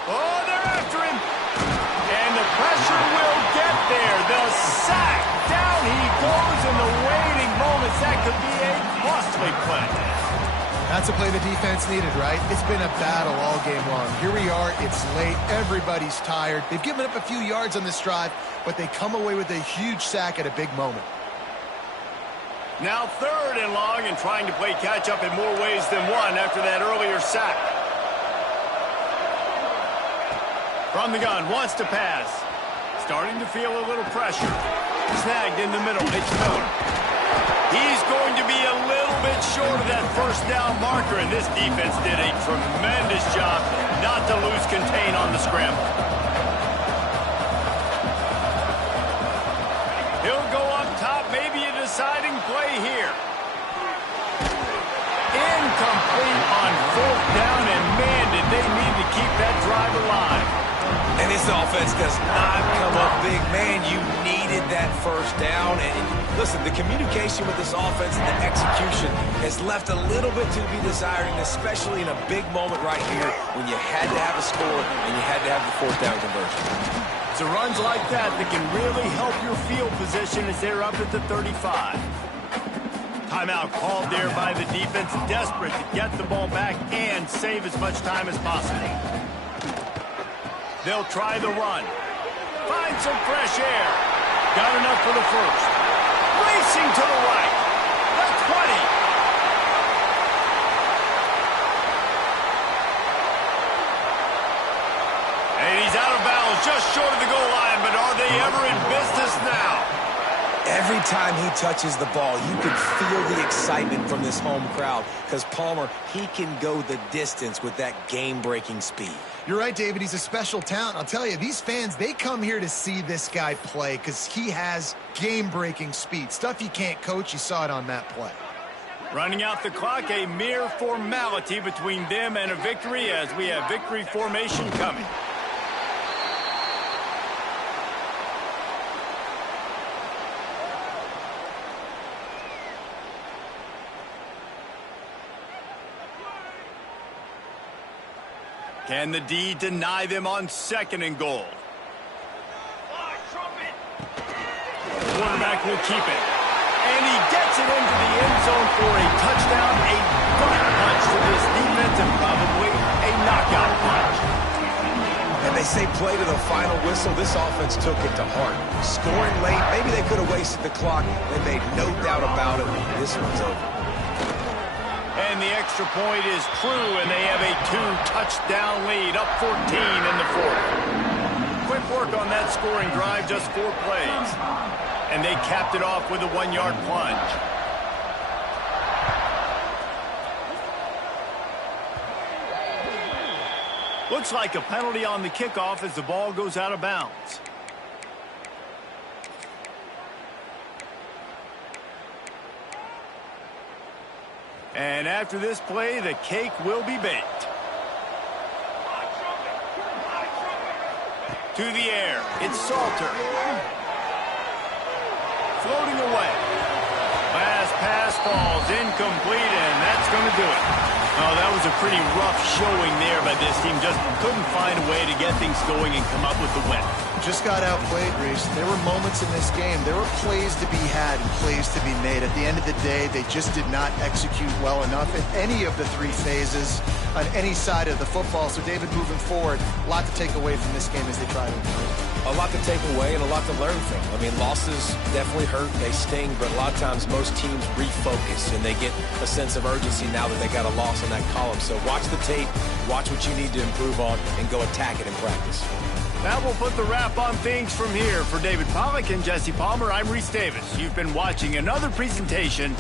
Oh, they're after him. And the pressure will get there. The sack. Down he goes in the waiting moments. That could be a costly play. That's a play the defense needed, right? It's been a battle all game long. Here we are. It's late. Everybody's tired. They've given up a few yards on this drive, but they come away with a huge sack at a big moment. Now 3rd and long, and trying to play catch-up in more ways than one after that earlier sack. From the gun, wants to pass. Starting to feel a little pressure. Snagged in the middle. It's Miller. He's going to be a little bit short of that first down marker, and this defense did a tremendous job not to lose contain on the scramble. He'll go up top, maybe a deciding play here. Incomplete on 4th down, and man, did they need to keep that drive alive. And this offense does not come up big. Man, you needed that first down. And listen, the communication with this offense and the execution has left a little bit to be desired, and especially in a big moment right here when you had to have a score and you had to have the 4th down conversion. It's runs like that that can really help your field position as they're up at the 35. Timeout called there by the defense, desperate to get the ball back and save as much time as possible. They'll try the run. Find some fresh air. Got enough for the first. Racing to the right. The 20. And he's out of bounds, just short of the goal line, but are they ever in business now? Every time he touches the ball, you can feel the excitement from this home crowd because Palmer, he can go the distance with that game-breaking speed. You're right, David. He's a special talent. I'll tell you, these fans, they come here to see this guy play because he has game-breaking speed. Stuff you can't coach. You saw it on that play. Running out the clock, a mere formality between them and a victory as we have victory formation coming. Can the D deny them on 2nd and goal? Quarterback will keep it. And he gets it into the end zone for a touchdown. A gut punch to this defense and probably a knockout punch. And they say play to the final whistle. This offense took it to heart. Scoring late, maybe they could have wasted the clock. They made no doubt about it. This one's over. And the extra point is true, and they have a 2-touchdown lead, up 14 in the 4th. Quick work on that scoring drive, just 4 plays. And they capped it off with a 1-yard plunge. Looks like a penalty on the kickoff as the ball goes out of bounds. And after this play, the cake will be baked. To the air, it's Salter. Floating away. Last pass falls incomplete, and that's going to do it. Oh, that was a pretty rough showing there by this team. Just couldn't find a way to get things going and come up with the win. Just got outplayed, Reese. There were moments in this game. There were plays to be had and plays to be made. At the end of the day, they just did not execute well enough in any of the 3 phases on any side of the football. So, David, moving forward, a lot to take away from this game as they try to improve. A lot to take away and a lot to learn from. I mean, losses definitely hurt. They sting, but a lot of times most teams refocus and they get a sense of urgency now that they got a loss in that column. So watch the tape, watch what you need to improve on, and go attack it in practice. That will put the wrap on things from here. For David Pollack and Jesse Palmer, I'm Reese Davis. You've been watching another presentation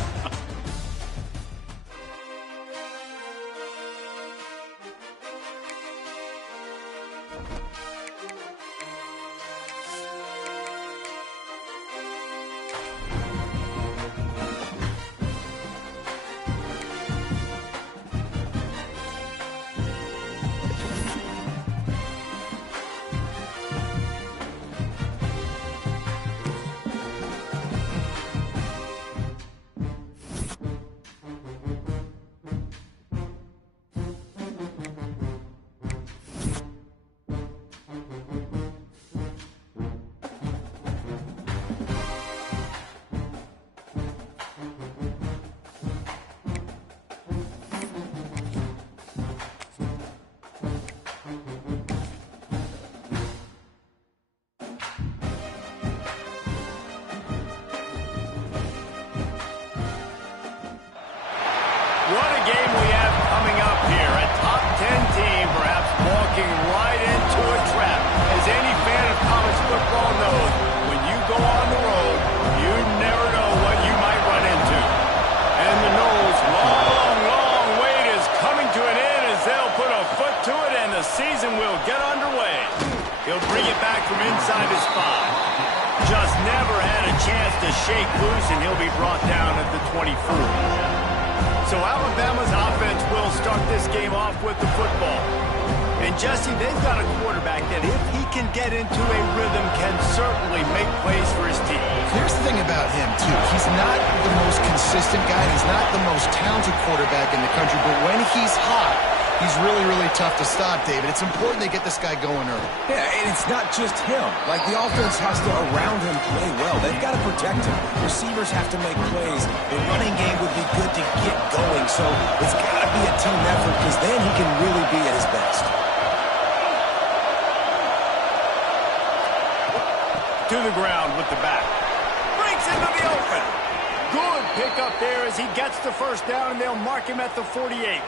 What a game we have coming up here. A top 10 team perhaps walking right into a trap. As any fan of college football knows, when you go on the road, you never know what you might run into. And the Noles' long wait is coming to an end as they'll put a foot to it and the season will get underway. He'll bring it back from inside his 5. Just never had a chance to shake loose, and he'll be brought down at the 24. So Alabama's offense will start this game off with the football. And Jesse, they've got a quarterback that if he can get into a rhythm can certainly make plays for his team. Here's the thing about him, too. He's not the most consistent guy. He's not the most talented quarterback in the country. But when he's hot, he's really, really tough to stop, David. It's important they get this guy going early. Yeah, and it's not just him. Like, the offense has to, around him, play well. They've got to protect him. Receivers have to make plays. The running game would be good to get going. So it's got to be a team effort because then he can really be at his best. To the ground with the back. Breaks into the open. Good pickup there as he gets the first down, and they'll mark him at the 48.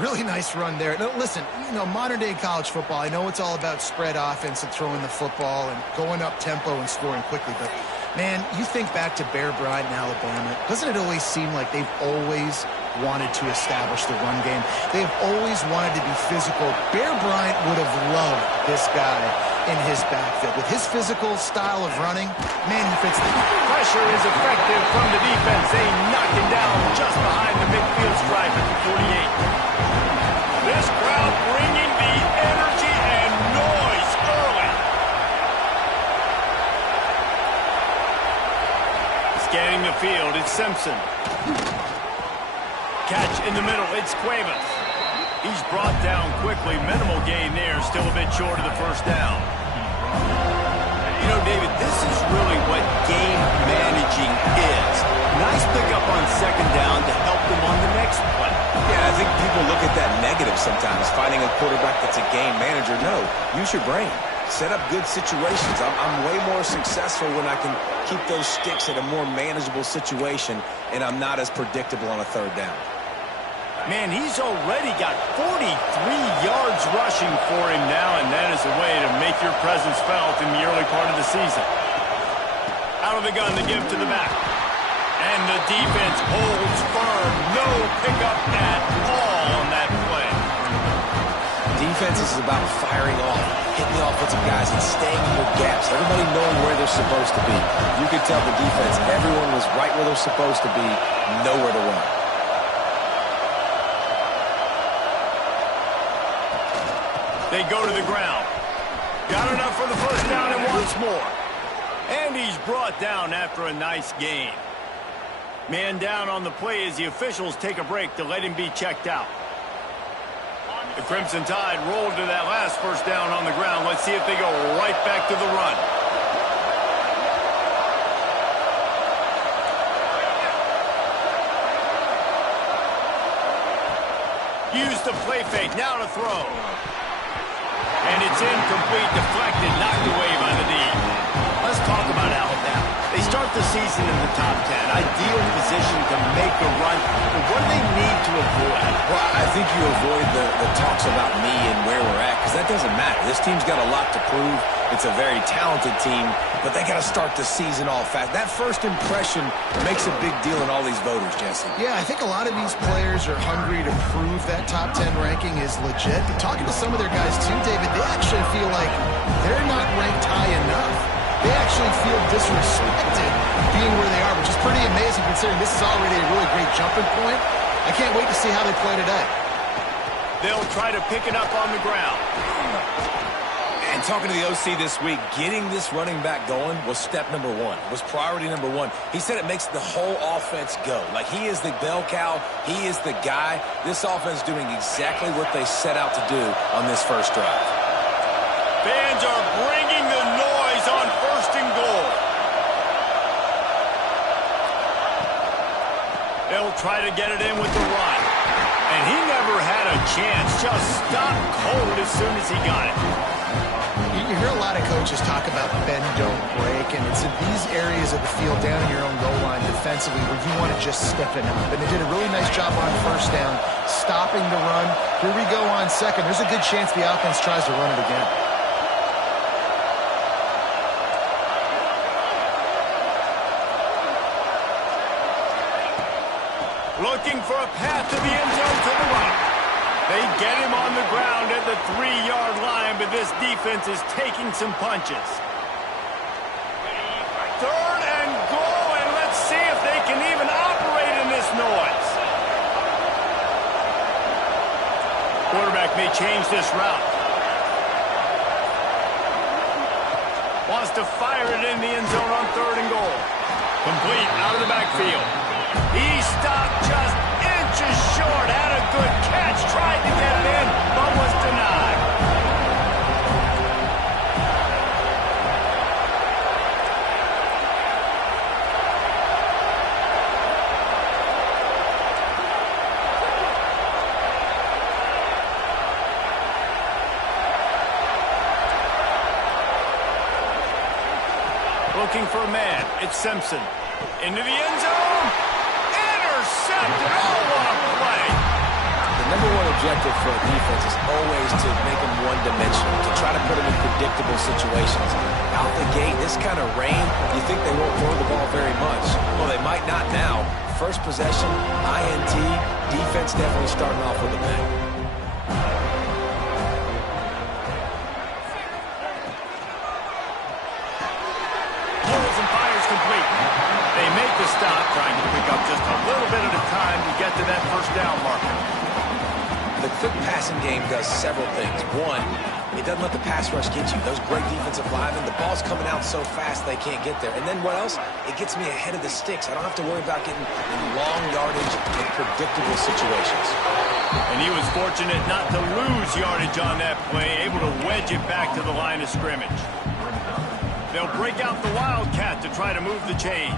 Really nice run there. Now, listen, modern-day college football, I know it's all about spread offense and throwing the football and going up tempo and scoring quickly, but, man, you think back to Bear Bryant in Alabama, doesn't it always seem like they've always wanted to establish the run game? They've always wanted to be physical. Bear Bryant would have loved this guy in his backfield. With his physical style of running, man, he fits the pressure is effective from the defense. They knock him down just behind the midfield stripe at the 48. This crowd bringing the energy and noise early. Scanning the field, it's Simpson. Catch in the middle, it's Cuevas. He's brought down quickly. Minimal gain there, still a bit short of the first down. David, this is really what game managing is. Nice pickup on second down to help them on the next play. Yeah, I think people look at that negative sometimes, finding a quarterback that's a game manager. No, use your brain. Set up good situations. I'm way more successful when I can keep those sticks at a more manageable situation, and I'm not as predictable on a third down. Man, he's already got 43 yards rushing for him now, and that is a way to make your presence felt in the early part of the season. Out of the gun to give to the back. And the defense holds firm. No pickup at all on that play. Defense is about firing off, hitting the offensive guys, and staying in your gaps. Everybody knowing where they're supposed to be. You could tell the defense, everyone was right where they're supposed to be, nowhere to run. They go to the ground. Got enough for the first down and once more. And he's brought down after a nice gain. Man down on the play as the officials take a break to let him be checked out. The Crimson Tide rolled to that last first down on the ground. Let's see if they go right back to the run. Use the play fake, now to throw. And it's incomplete, deflected, knocked away by the D. Let's talk about Alabama. They start the season in the top 10. Ideal position to make a run. But what do they need to avoid? Well, I think you avoid the talks about me and where we're at, because that doesn't matter. This team's got a lot to prove. It's a very talented team, but they got to start the season all fast. That first impression makes a big deal in all these voters, Jesse. Yeah, I think a lot of these players are hungry to prove that top 10 ranking is legit. But talking to some of their guys too, David, they actually feel like they're not ranked high enough. They actually feel disrespected being where they are, which is pretty amazing considering this is already a really great jumping point. I can't wait to see how they play today. They'll try to pick it up on the ground. And talking to the OC this week, getting this running back going was step number one, was priority number one. He said it makes the whole offense go. Like, he is the bell cow. He is the guy. This offense doing exactly what they set out to do on this first drive. Fans are bringing the noise on first and goal. They'll try to get it in with the run. And he never had a chance. Just stopped cold as soon as he got it. you hear a lot of coaches talk about bend, don't break, and it's in these areas of the field down in your own goal line defensively where you want to just step it up. And they did a really nice job on first down, stopping the run. Here we go on second. There's a good chance the offense tries to run it again. Looking for a path to the end zone to the right. They get him on the ground at the 3-yard line, but this defense is taking some punches. Third and goal, and let's see if they can even operate in this noise. Quarterback may change this route. Wants to fire it in the end zone on 3rd and goal. Complete out of the backfield. He stopped just inches short. Had a good catch. Tried to get it in, but was denied. Looking for a man. It's Simpson. Into the end zone. Intercepted. Oh, what a play. The number one objective for a defense is always to make them one-dimensional, to try to put them in predictable situations. Out the gate, this kind of rain, you think they won't throw the ball very much. Well, they might not now. First possession, INT, defense definitely starting off with a bang. Pulls and fires complete. They make the stop, trying to pick up just a little bit at a time to get to that first down marker. The quick passing game does several things. One, it doesn't let the pass rush get you. Those great defensive linemen, the ball's coming out so fast they can't get there. And then what else? It gets me ahead of the sticks. I don't have to worry about getting in long yardage in predictable situations. And he was fortunate not to lose yardage on that play, able to wedge it back to the line of scrimmage. They'll break out the Wildcat to try to move the chains.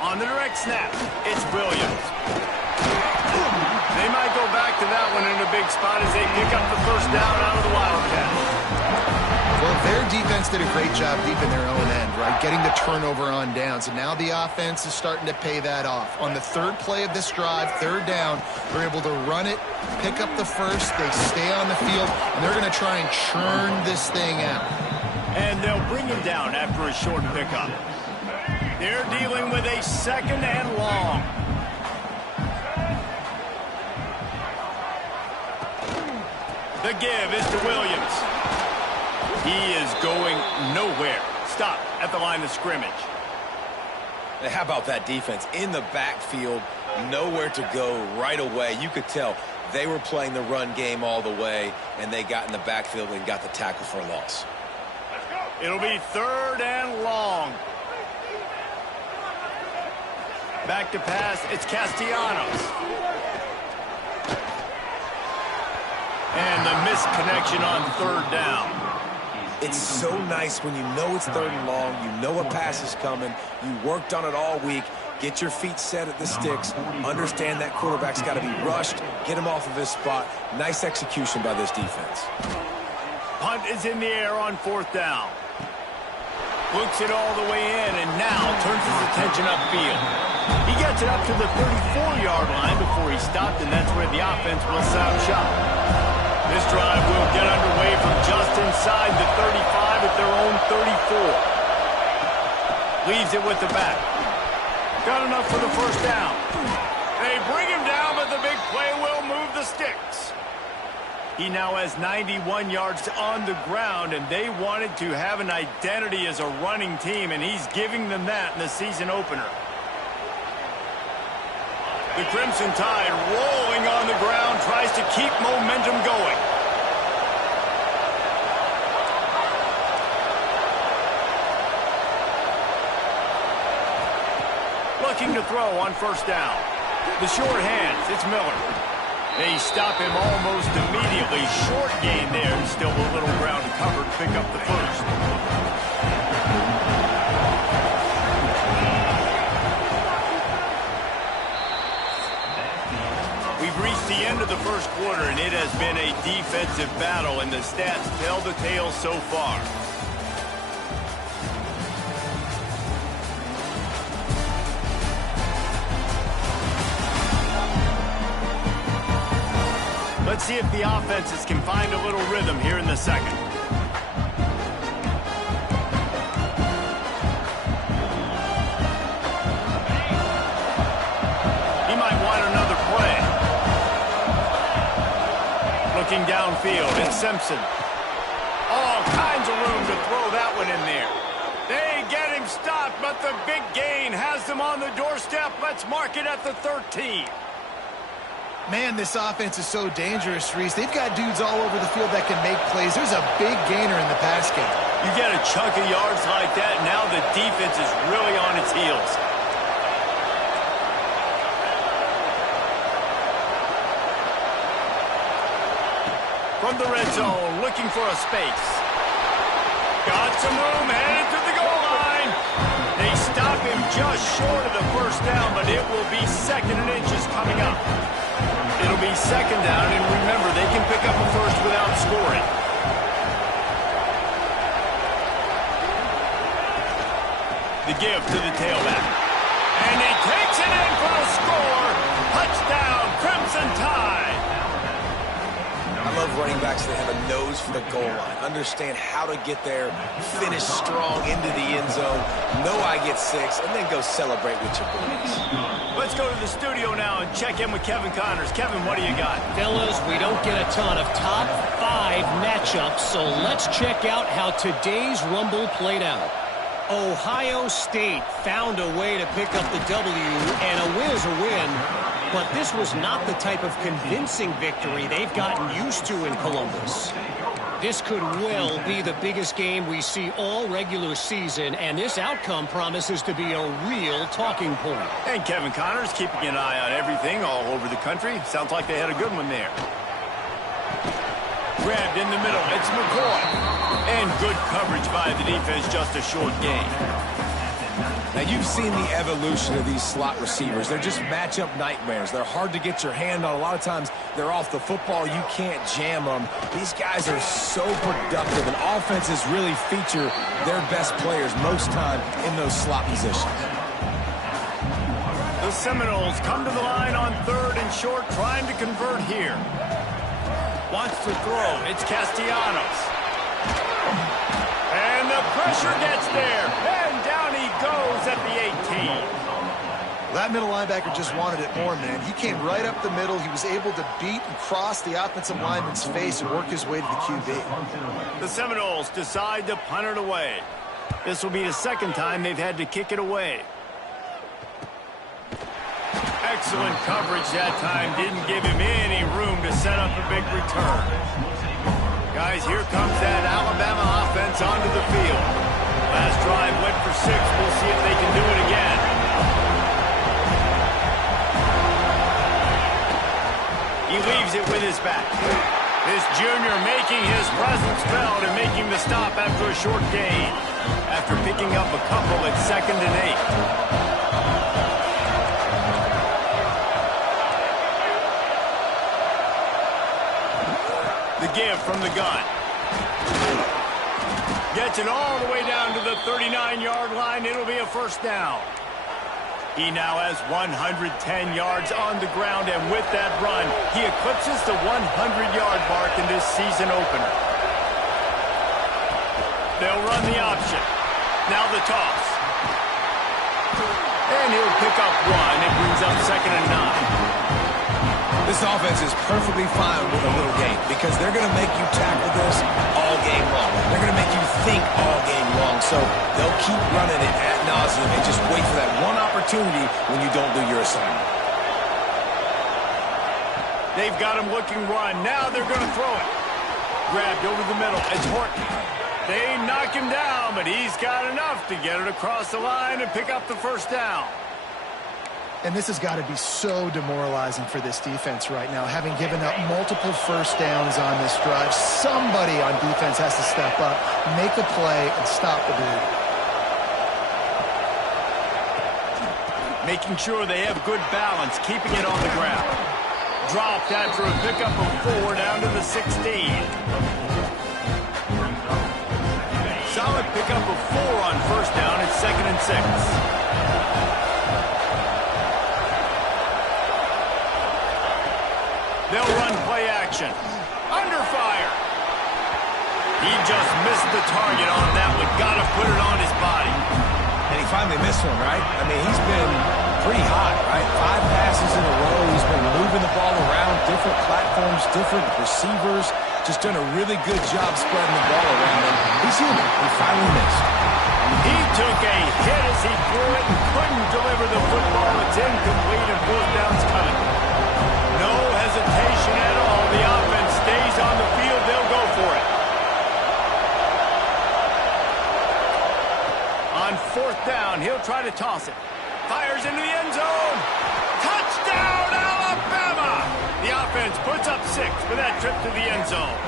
On the direct snap, it's Williams. They might go back to that one in a big spot as they pick up the first down out of the Wildcat. Well, their defense did a great job deep in their own end, right? Getting the turnover on downs. And now the offense is starting to pay that off. On the 3rd play of this drive, 3rd down, they're able to run it, pick up the first, they stay on the field, and they're going to try and churn this thing out. And they'll bring him down after a short pickup. They're dealing with a 2nd and long. The give is to Williams. He is going nowhere. Stop at the line of scrimmage. Hey, how about that defense? In the backfield, nowhere to go right away. You could tell they were playing the run game all the way, and they got in the backfield and got the tackle for a loss. It'll be 3rd and long. Back to pass, it's Castellanos. And the misconnection on 3rd down. It's so nice when you know it's 3rd and long, you know a pass is coming, you worked on it all week, get your feet set at the sticks, understand that quarterback's got to be rushed, get him off of his spot. Nice execution by this defense. Punt is in the air on 4th down. Looks it all the way in and now turns his attention upfield. He gets it up to the 34-yard line before he stopped, and that's where the offense will set up shop. This drive will get underway from just inside the 35 at their own 34. Leaves it with the back. Got enough for the first down. They bring him down, but the big play will move the sticks. He now has 91 yards on the ground, and they wanted to have an identity as a running team, and he's giving them that in the season opener. The Crimson Tide rolling on the ground, tries to keep momentum going. Looking to throw on first down. The short hands, it's Miller. They stop him almost immediately. Short gain there, still a little ground to cover to pick up the first. We've reached the end of the first quarter, and it has been a defensive battle, and the stats tell the tale so far. Let's see if the offenses can find a little rhythm here in the second. He might want another play. Looking downfield, it's Simpson. All kinds of room to throw that one in there. They get him stopped, but the big gain has them on the doorstep. Let's mark it at the 13. Man, this offense is so dangerous, Reese. They've got dudes all over the field that can make plays. There's a big gainer in the pass game. You get a chunk of yards like that, now the defense is really on its heels. From the red zone, looking for a space. Got some room, headed to the goal line. They stop him just short of the first down, but it will be 2nd and inches coming up. It'll be 2nd down, and remember, they can pick up a first without scoring. The give to the tailback. And he takes it in for a score. Touchdown, Crimson Tide. I love running backs that have a nose for the goal line. Understand how to get there, finish strong into the end zone, know I get 6, and then go celebrate with your boys. Let's go to the studio now and check in with Kevin Connors. Kevin, what do you got? Fellas, we don't get a ton of top 5 matchups, so let's check out how today's Rumble played out. Ohio State found a way to pick up the W, and a win is a win, but this was not the type of convincing victory they've gotten used to in Columbus. This could well be the biggest game we see all regular season, and this outcome promises to be a real talking point. And Kevin Connors keeping an eye on everything all over the country. Sounds like they had a good one there. Grabbed in the middle, it's McCoy. And good coverage by the defense, just a short gain. Now, you've seen the evolution of these slot receivers. They're just matchup nightmares. They're hard to get your hand on. A lot of times, they're off the football. You can't jam them. These guys are so productive, and offenses really feature their best players most time in those slot positions. The Seminoles come to the line on 3rd and short, trying to convert here. Wants to throw. It's Castellanos. And the pressure gets there. And down he goes at the 18. That middle linebacker just wanted it more, man. He came right up the middle. He was able to beat and cross the offensive lineman's face and work his way to the QB. The Seminoles decide to punt it away. This will be the 2nd time they've had to kick it away. Excellent coverage that time. Didn't give him any room to set up a big return. Guys, here comes that Alabama offense onto the field. Last drive went for 6. We'll see if they can do it again. He leaves it with his back. This junior making his presence felt and making the stop after a short gain. After picking up a couple at 2nd and 8. The give from the gun. Gets it all the way down to the 39-yard line. It'll be a 1st down. He now has 110 yards on the ground, and with that run, he eclipses the 100-yard mark in this season opener. They'll run the option. Now the toss. And he'll pick up 1. It brings up 2nd and 9. This offense is perfectly fine with a little game because they're going to make you tackle this all game long. They're going to make you think all game long. So they'll keep running it ad nauseum and just wait for that one opportunity when you don't do your assignment. They've got him looking run. Now they're going to throw it. Grabbed over the middle. It's Horton. They knock him down, but he's got enough to get it across the line and pick up the 1st down. And this has got to be so demoralizing for this defense right now, having given up multiple 1st downs on this drive. Somebody on defense has to step up, make a play, and stop the bleed. Making sure they have good balance, keeping it on the ground. Dropped after a pickup of 4 down to the 16. Solid pickup of 4 on first down. It's 2nd and 6. They'll run play action. Under fire. He just missed the target on that one. Got to put it on his body. And he finally missed one, right? I mean, he's been pretty hot, right? 5 passes in a row. He's been moving the ball around, different platforms, different receivers. Just done a really good job spreading the ball around. And he's human. He finally missed. He took a hit as he threw it and couldn't deliver the football. It's incomplete and 4th down's coming. No hesitation at all. The offense stays on the field. They'll go for it. On 4th down, he'll try to toss it. Fires into the end zone. Touchdown, Alabama! The offense puts up 6 for that trip to the end zone.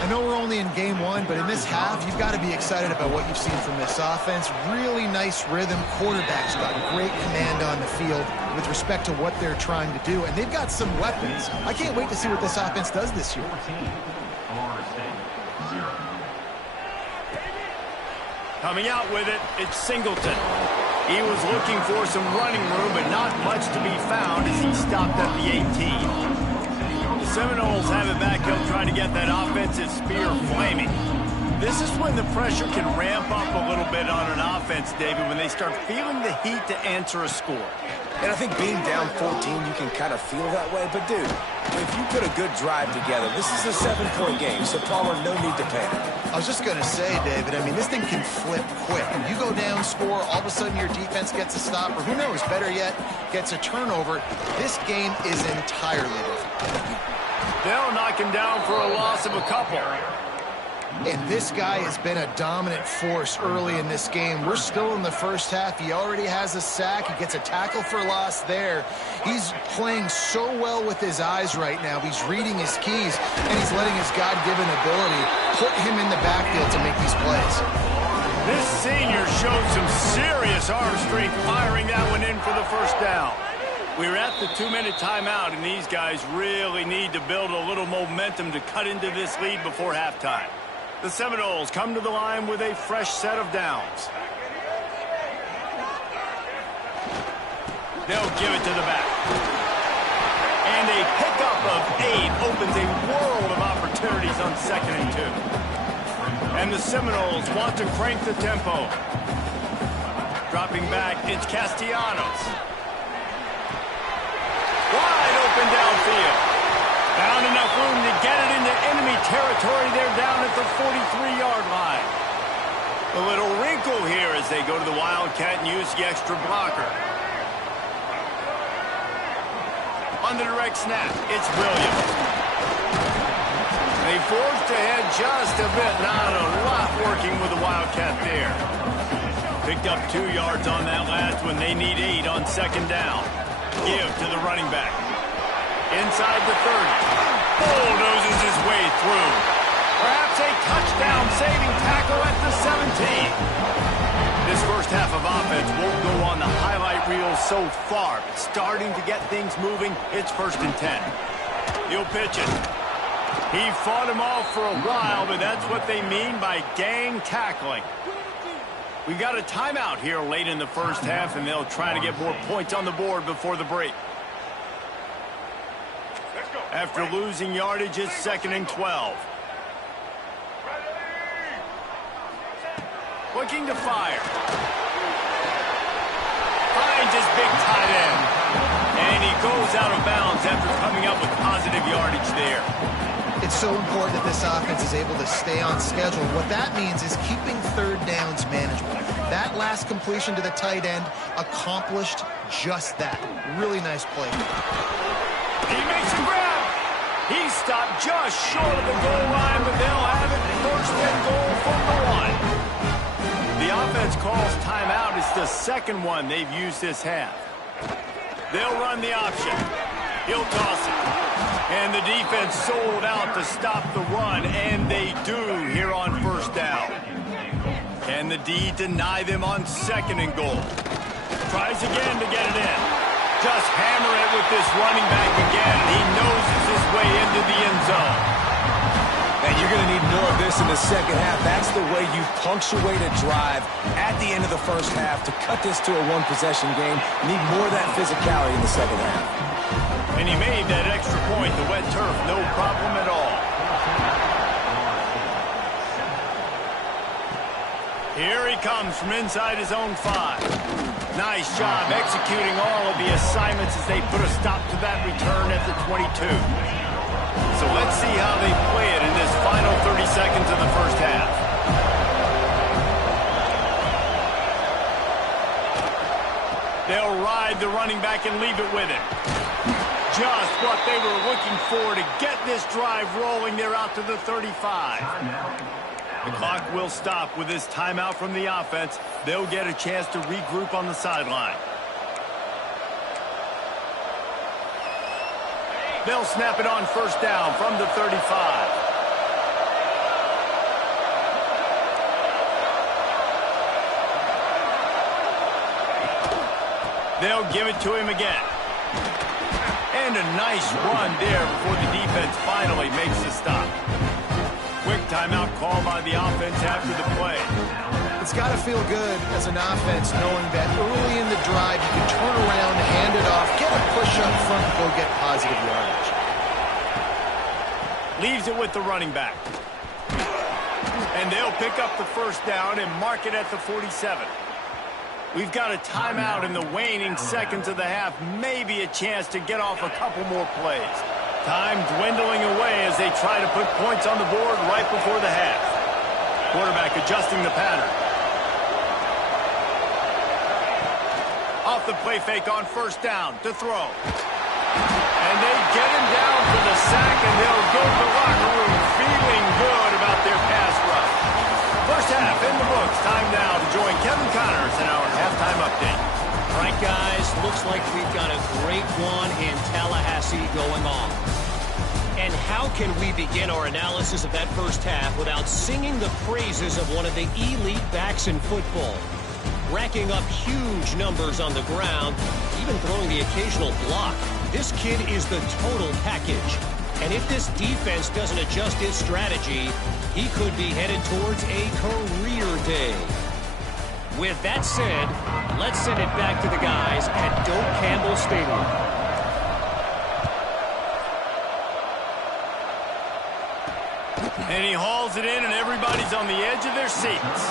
I know we're only in game 1, but in this half, you've got to be excited about what you've seen from this offense. Really nice rhythm. Quarterback's got great command on the field with respect to what they're trying to do, and they've got some weapons. I can't wait to see what this offense does this year. Coming out with it, it's Singleton. He was looking for some running room, but not much to be found as he stopped at the 18. The Seminoles have it back. They'll try to get that offensive spear flaming. This is when the pressure can ramp up a little bit on an offense, David, when they start feeling the heat to answer a score. And I think being down 14, you can kind of feel that way. But, dude, if you put a good drive together, this is a 7-point game, so Palmer, no need to panic. I was just going to say, David, I mean, this thing can flip quick. You go down, score, all of a sudden your defense gets a stop, or who knows, better yet, gets a turnover. This game is entirely different. They'll knock him down for a loss of a couple. And this guy has been a dominant force early in this game. We're still in the first half. He already has a sack. He gets a tackle for loss there. He's playing so well with his eyes right now. He's reading his keys, and he's letting his God-given ability put him in the backfield to make these plays. This senior showed some serious arm strength firing that one in for the first down. We're at the 2-minute timeout, and these guys really need to build a little momentum to cut into this lead before halftime. The Seminoles come to the line with a fresh set of downs. They'll give it to the back. And a pickup of 8 opens a world of opportunities on 2nd and 2. And the Seminoles want to crank the tempo. Dropping back, it's Castellanos. Wide open downfield. Found enough room to get it into enemy territory. They're down at the 43-yard line. A little wrinkle here as they go to the Wildcat and use the extra blocker. On the direct snap, it's Williams. They forged ahead just a bit. Not a lot working with the Wildcat there. Picked up 2 yards on that last one. They need 8 on 2nd down. Give to the running back. Inside the 30. Bulldozes his way through. Perhaps a touchdown-saving tackle at the 17. This first half of offense won't go on the highlight reel so far, but starting to get things moving, it's 1st and 10. He'll pitch it. He fought him off for a while, but that's what they mean by gang tackling. We got a timeout here late in the first half, and they'll try to get more points on the board before the break. After losing yardage, it's 2nd and 12. Looking to fire. Finds his big tight end. And he goes out of bounds after coming up with positive yardage there. It's so important that this offense is able to stay on schedule. What that means is keeping 3rd downs manageable. That last completion to the tight end accomplished just that. Really nice play. He makes a grab. He stopped just short of the goal line, but they'll have it 1st and goal from the 1. The offense calls timeout. It's the 2nd one they've used this half. They'll run the option. He'll toss it. And the defense sold out to stop the run, and they do here on 1st down. Can the D deny them on 2nd and goal? Tries again to get it in. Just hammer it with this running back again. He noses his way into the end zone. And you're going to need more of this in the second half. That's the way you punctuate a drive at the end of the first half to cut this to a one-possession game. You need more of that physicality in the second half. And he made that extra point, the wet turf, no problem at all. Here he comes from inside his own 5. Nice job executing all of the assignments as they put a stop to that return at the 22. So let's see how they play it in this final 30 seconds of the first half. They'll ride the running back and leave it with him. Just what they were looking for to get this drive rolling. They're out to the 35. The clock will stop with this timeout from the offense. They'll get a chance to regroup on the sideline. They'll snap it on first down from the 35. They'll give it to him again. And a nice run there before the defense finally makes the stop. Quick timeout call by the offense after the play. It's got to feel good as an offense knowing that early in the drive you can turn around, hand it off, get a push up front, and go get positive yardage. Leaves it with the running back. And they'll pick up the first down and mark it at the 47. We've got a timeout in the waning seconds of the half. Maybe a chance to get off a couple more plays. Time dwindling away as they try to put points on the board right before the half. Quarterback adjusting the pattern. Off the play fake on first down to throw. And they get him down for the sack, and they'll go to the locker room feeling good about their pass rush. First half in the books. Time now to join Kevin Connors in our halftime update. All right, guys, looks like we've got a great one in Tallahassee going on. And how can we begin our analysis of that first half without singing the praises of one of the elite backs in football? Racking up huge numbers on the ground, even throwing the occasional block. This kid is the total package. And if this defense doesn't adjust its strategy, he could be headed towards a career day. With that said, let's send it back to the guys at Doak Campbell Stadium. And he hauls it in, and everybody's on the edge of their seats.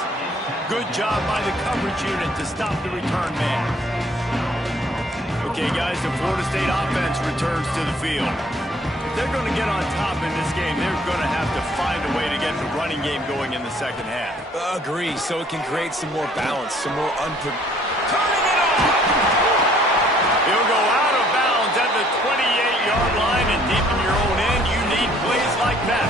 Good job by the coverage unit to stop the return man. Okay, guys, the Florida State offense returns to the field. If they're going to get on top in this game, they're going to have to find a way to get the running game going in the second half. Agree, so it can create some more balance, some more Turning it off! He'll go out of bounds at the 28-yard line, and deep in your own end, you need plays like that.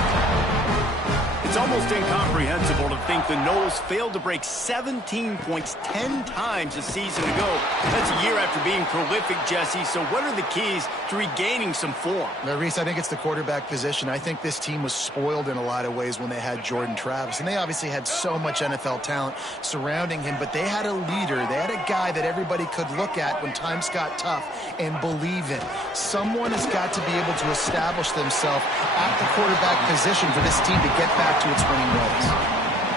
It's almost incomprehensible to think the Noles failed to break 17 points 10 times a season ago. That's a year after being prolific, Jesse. So what are the keys to regaining some form? Now, Reese, I think it's the quarterback position. I think this team was spoiled in a lot of ways when they had Jordan Travis. And they obviously had so much NFL talent surrounding him. But they had a leader. They had a guy that everybody could look at when times got tough and believe in. Someone has got to be able to establish themselves at the quarterback position for this team to get back to its winning ways.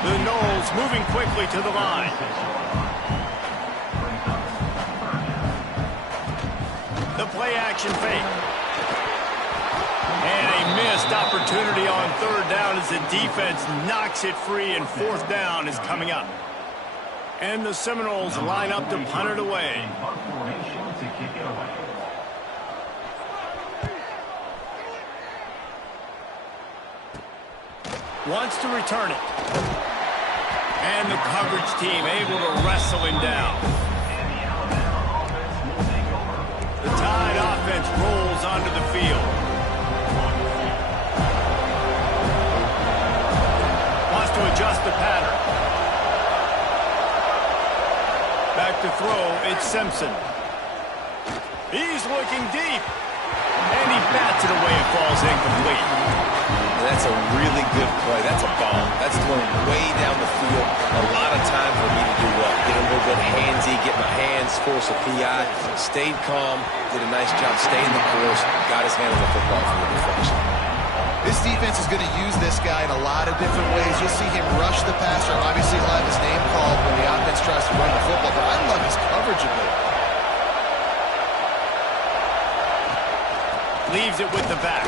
The Noles moving quickly to the line. The play action fake. And a missed opportunity on third down as the defense knocks it free, and fourth down is coming up. And the Seminoles line up to punt it away. Wants to return it. And the coverage team able to wrestle him down. The Tide offense rolls onto the field. Wants to adjust the pattern. Back to throw, it's Simpson. He's looking deep. And he bats it away and falls incomplete. That's a really good play. That's a bomb. That's thrown way down the field. A lot of time for me to do what? Get a little bit bit handsy, get my hands, force a PI. Stayed calm, did a nice job staying the course, got his hand on the football for the deflection. This defense is going to use this guy in a lot of different ways. You'll see him rush the passer. Obviously, he'll have his name called when the offense tries to run the football, but I love his coverage of it. Leaves it with the back.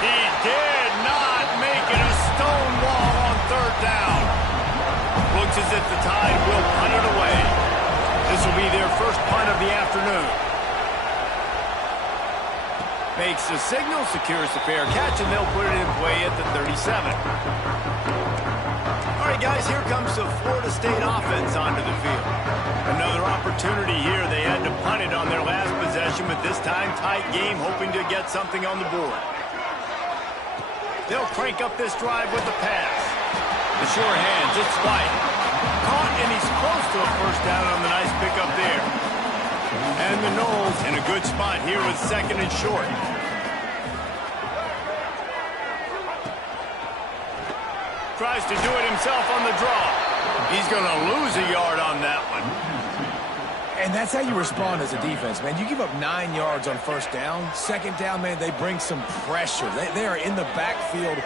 He did not make it a stone wall on third down. Looks as if the Tide will punt it away. This will be their first punt of the afternoon. Makes the signal, secures the fair catch, and they'll put it in play at the 37. All right, guys, here comes the Florida State offense onto the field. Another opportunity here. They had to punt it on their last possession, but this time tight game, hoping to get something on the board. They'll crank up this drive with the pass. The sure hands, it's White. Caught, and he's close to a first down on the nice pickup there. And the Noles in a good spot here with second and short. Tries to do it himself on the draw. He's going to lose a yard on that one. And that's how you respond as a defense, man. You give up 9 yards on first down. Second down, man, they bring some pressure. They are in the backfield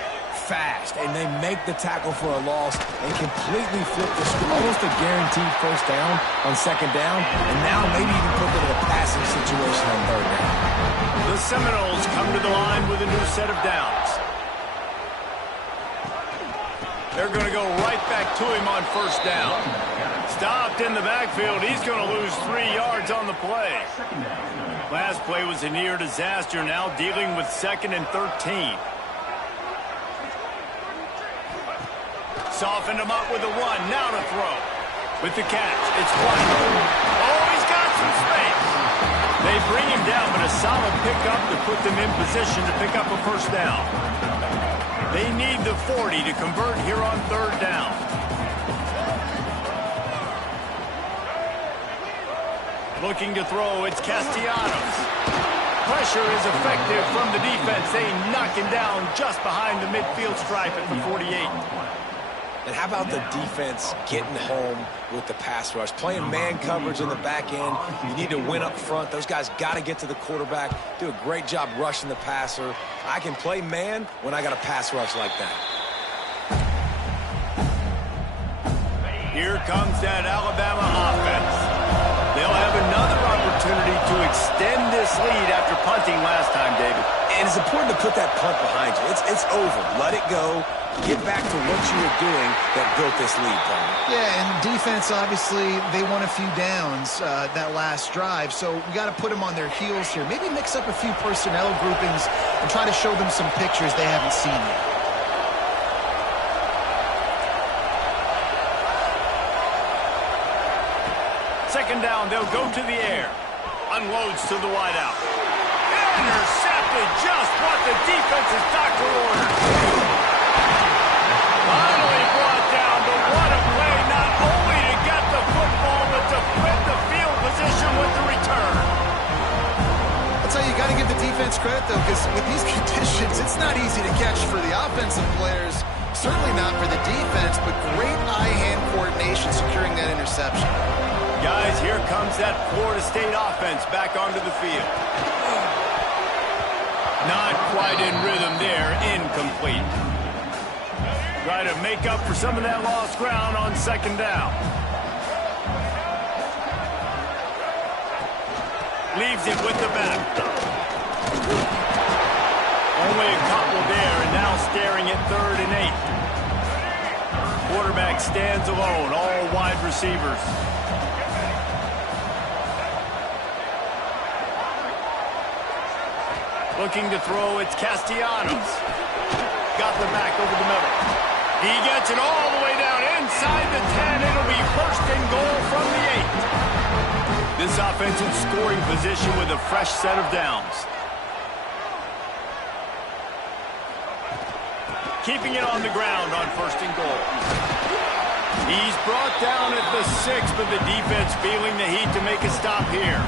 fast, and they make the tackle for a loss and completely flip the script. Almost a guaranteed first down on second down, and now maybe even put them in a passing situation on third down. The Seminoles come to the line with a new set of downs. They're going to go right back to him on first down. Stopped in the backfield. He's going to lose 3 yards on the play. Last play was a near disaster. Now dealing with second and 13. Softened him up with a run. Now to throw. With the catch, it's White. Oh, he's got some space. They bring him down, but a solid pickup to put them in position to pick up a first down. They need the 40 to convert here on third down. Looking to throw, it's Castellanos. Pressure is effective from the defense. They knock him down just behind the midfield stripe at the 48. And how about the defense getting home with the pass rush? Playing man coverage in the back end. You need to win up front. Those guys got to get to the quarterback. Do a great job rushing the passer. I can play man when I got a pass rush like that. Here comes that Alabama offense. They'll have another opportunity to extend this lead after punting last time, David. And it's important to put that punt behind you. It's over. Let it go. Get back to what you were doing that built this lead, Tom. Yeah, and defense, obviously, they won a few downs that last drive, so we got to put them on their heels here. Maybe mix up a few personnel groupings and try to show them some pictures they haven't seen yet. Second down, they'll go to the air. Unloads to the wideout. Intercepted, just what the defense's doctor ordered. Finally brought down, but what a play, not only to get the football, but to flip the field position with the return. That's how you got to give the defense credit, though, because with these conditions, it's not easy to catch for the offensive players. Certainly not for the defense, but great eye-hand coordination securing that interception. Guys, here comes that Florida State offense back onto the field. Not quite in rhythm there, incomplete. Try to make up for some of that lost ground on second down. Leaves it with the back. Only a couple there, and now staring at third and 8. Quarterback stands alone, all wide receivers. Looking to throw, it's Castellanos. Got the back over the middle. He gets it all the way down inside the 10. It'll be first and goal from the 8. This offense in scoring position with a fresh set of downs. Keeping it on the ground on first and goal. He's brought down at the 6, but the defense feeling the heat to make a stop here.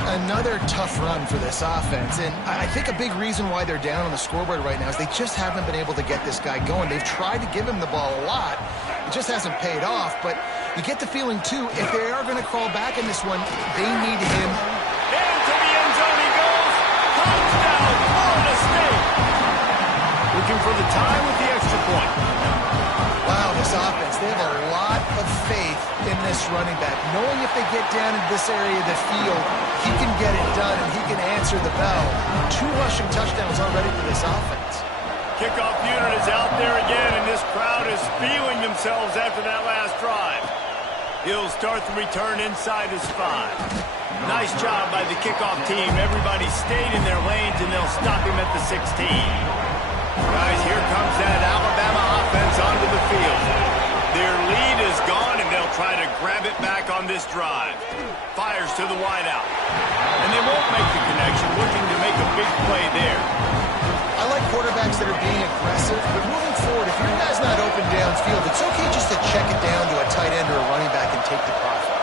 Another tough run for this offense, and I think a big reason why they're down on the scoreboard right now is they just haven't been able to get this guy going. They've tried to give him the ball a lot. It just hasn't paid off, but You get the feeling, too, if they are going to crawl back in this one, they need him. Into the end zone he goes. Touchdown, Florida State. Looking for the tie with the extra point. Wow, this offense, they have a lot of faith in this running back. Knowing if they get down in this area of the field, he can get it done and he can answer the bell. 2 rushing touchdowns already for this offense. Kickoff unit is out there again, and this crowd is feeling themselves after that last drive. He'll start the return inside his 5. Nice job by the kickoff team. Everybody stayed in their lanes, and they'll stop him at the 16. Guys, here comes that Alabama offense onto the field. Their lead is gone, and they'll try to grab it back on this drive. Fires to the wideout. And they won't make the connection, looking to make a big play there. I like quarterbacks that are being aggressive, but moving forward, if your guy's not open downfield, it's okay just to check it down to a tight end or a running back and take the profit.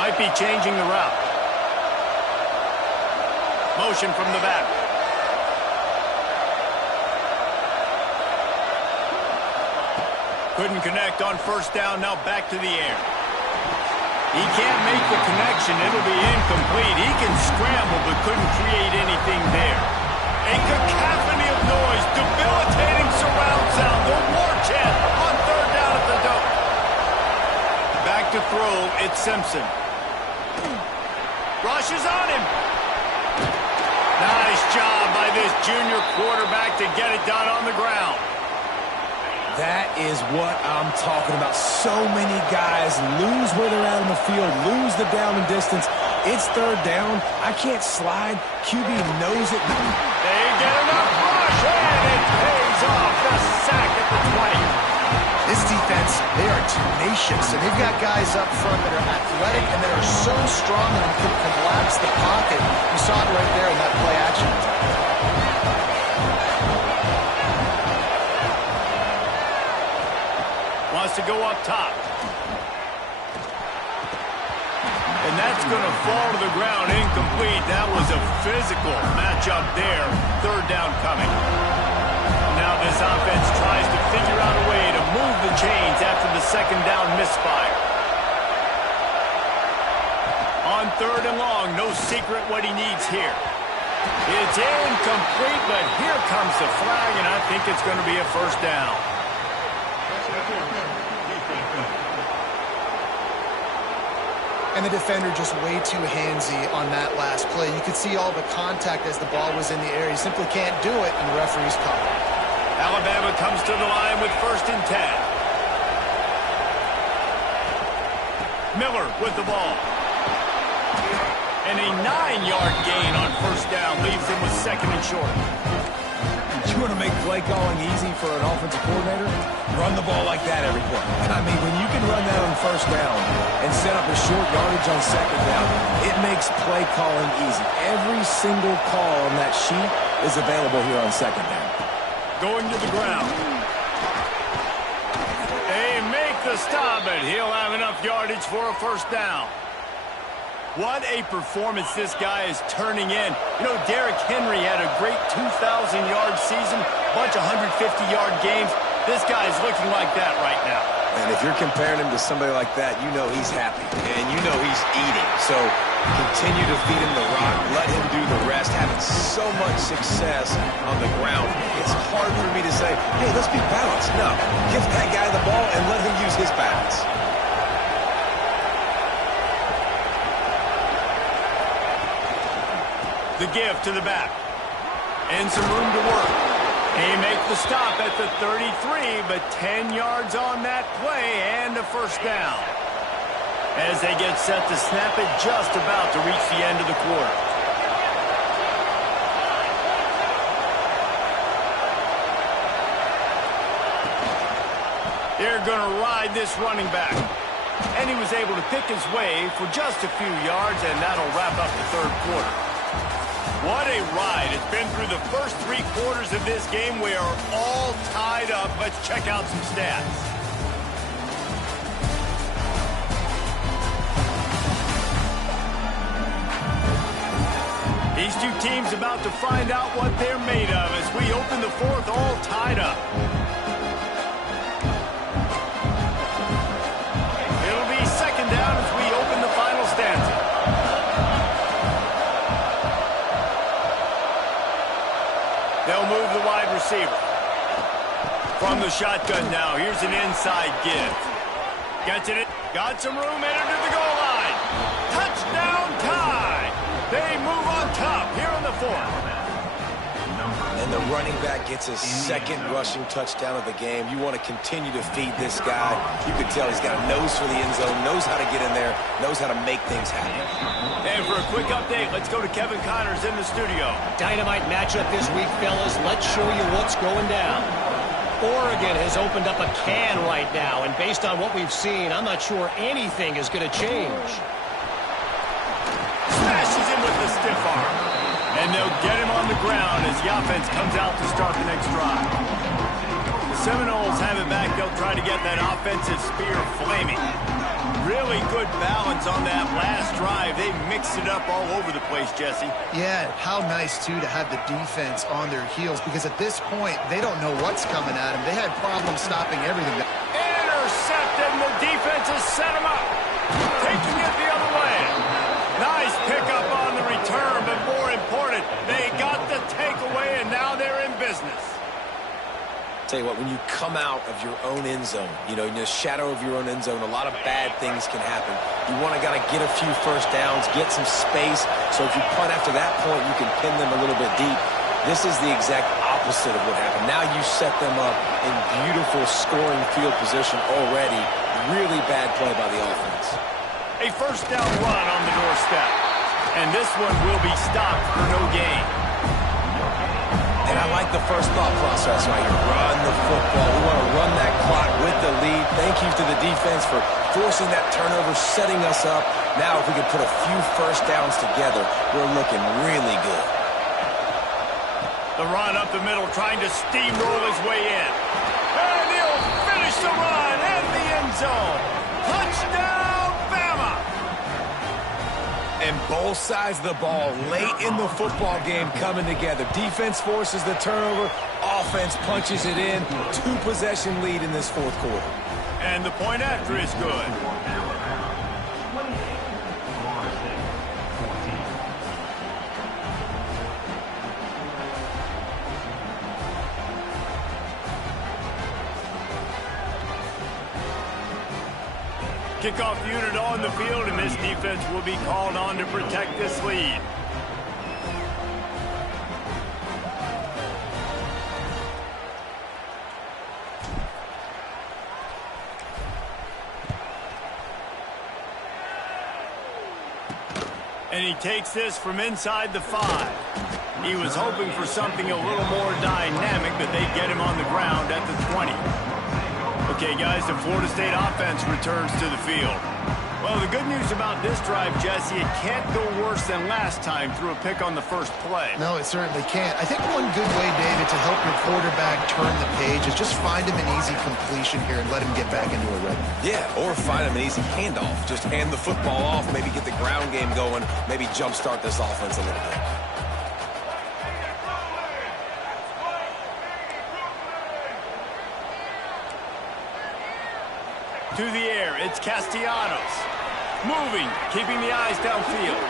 Might be changing the route. Motion from the back. Couldn't connect on first down, now back to the air. He can't make the connection, it'll be incomplete. He can scramble, but couldn't create anything there. A cacophony of noise, debilitating surround sound, the war chant on third down at the dome. Back to throw, it's Simpson. Rushes on him. Nice job by this junior quarterback to get it done on the ground. That is what I'm talking about. So many guys lose where they're at on the field, lose the down and distance. It's third down. I can't slide. QB knows it. They get enough rush, and it pays off. The sack at the 20. This defense, they are tenacious, and they've got guys up front that are athletic and that are so strong and can collapse the pocket. You saw it right there in that play action. Wants to go up top. And that's going to fall to the ground incomplete. That was a physical matchup there. Third down coming. Now this offense tries to figure out a way to move the chains after the second down misfire. On third and long, no secret what he needs here. It's incomplete, but here comes the flag, and I think it's going to be a first down. And the defender just way too handsy on that last play. You could see all the contact as the ball was in the air. He simply can't do it, and the referee's caught it. Alabama comes to the line with 1st and 10. Miller with the ball. And a 9-yard gain on first down leaves him with 2nd and short. You want to make play calling easy for an offensive coordinator? Run the ball like that every play. I mean, when you can run that on first down and set up a short yardage on second down, it makes play calling easy. Every single call on that sheet is available here on second down. Going to the ground. They make the stop, but he'll have enough yardage for a first down. What a performance this guy is turning in. You know, Derrick Henry had a great 2,000-yard season, bunch of 150-yard games. This guy's looking like that right now. And if you're comparing him to somebody like that, you know he's happy. And you know he's eating. So continue to feed him the rock. Let him do the rest. Having so much success on the ground. It's hard for me to say, hey, let's be balanced. No. Give that guy the ball and let him use his balance. The give to the back. And some room to work. They make the stop at the 33, but 10 yards on that play and a first down. As they get set to snap it, just about to reach the end of the quarter. They're going to ride this running back. And he was able to pick his way for just a few yards, and that'll wrap up the third quarter. What a ride. It's been through the first 3 quarters of this game. We are all tied up. Let's check out some stats. These two teams about to find out what they're made of as we open the fourth all tied up. From the shotgun now, here's an inside give. Gets it, got some room, headed to the goal line. Touchdown tie! They move on top here in the fourth. And the running back gets his second rushing touchdown of the game. You want to continue to feed this guy. You can tell he's got a nose for the end zone, knows how to get in there, knows how to make things happen. And for a quick update, let's go to Kevin Connors in the studio. Dynamite matchup this week, fellas. Let's show you what's going down. Oregon has opened up a can right now, and based on what we've seen, I'm not sure anything is going to change. Smashes him with the stiff arm. And they'll get him on the ground as the offense comes out to start the next drive. The Seminoles have it back. They'll try to get that offensive spear flaming. Really good balance on that last drive. They mixed it up all over the place, Jesse. Yeah, how nice, too, to have the defense on their heels, because at this point, they don't know what's coming at them. They had problems stopping everything. Intercepted, and the defense has set him up. Taking it the other way. Nice pickup on the return, but more important, they got the takeaway, and now they're in business. Tell you what, when you come out of your own end zone, in the shadow of your own end zone, a lot of bad things can happen. You want to get a few first downs, get some space, so if you punt after that point, you can pin them a little bit deep. This is the exact opposite of what happened. Now you set them up in beautiful scoring field position already. Really bad play by the offense. A first down run on the doorstep. And this one will be stopped for no gain. And I like the first thought process right here. Run the football. We want to run that clock with the lead. Thank you to the defense for forcing that turnover, setting us up. Now if we can put a few first downs together, we're looking really good. The run up the middle, trying to steamroll his way in. And he'll finish the run in the end zone. Touchdown! And both sides of the ball late in the football game coming together. Defense forces the turnover. Offense punches it in. 2-possession lead in this fourth quarter. And the point after is good. Kickoff unit on the field, and this defense will be called on to protect this lead. And he takes this from inside the 5. He was hoping for something a little more dynamic, but they get him on the ground at the 20. Okay, guys, the Florida State offense returns to the field. Well, the good news about this drive, Jesse, it can't go worse than last time through a pick on the first play. No, it certainly can't. I think one good way, David, to help your quarterback turn the page is just find him an easy completion here and let him get back into a rhythm. Yeah, or find him an easy handoff. Just hand the football off, maybe get the ground game going, maybe jumpstart this offense a little bit. To the air, it's Castellanos. Moving, keeping the eyes downfield.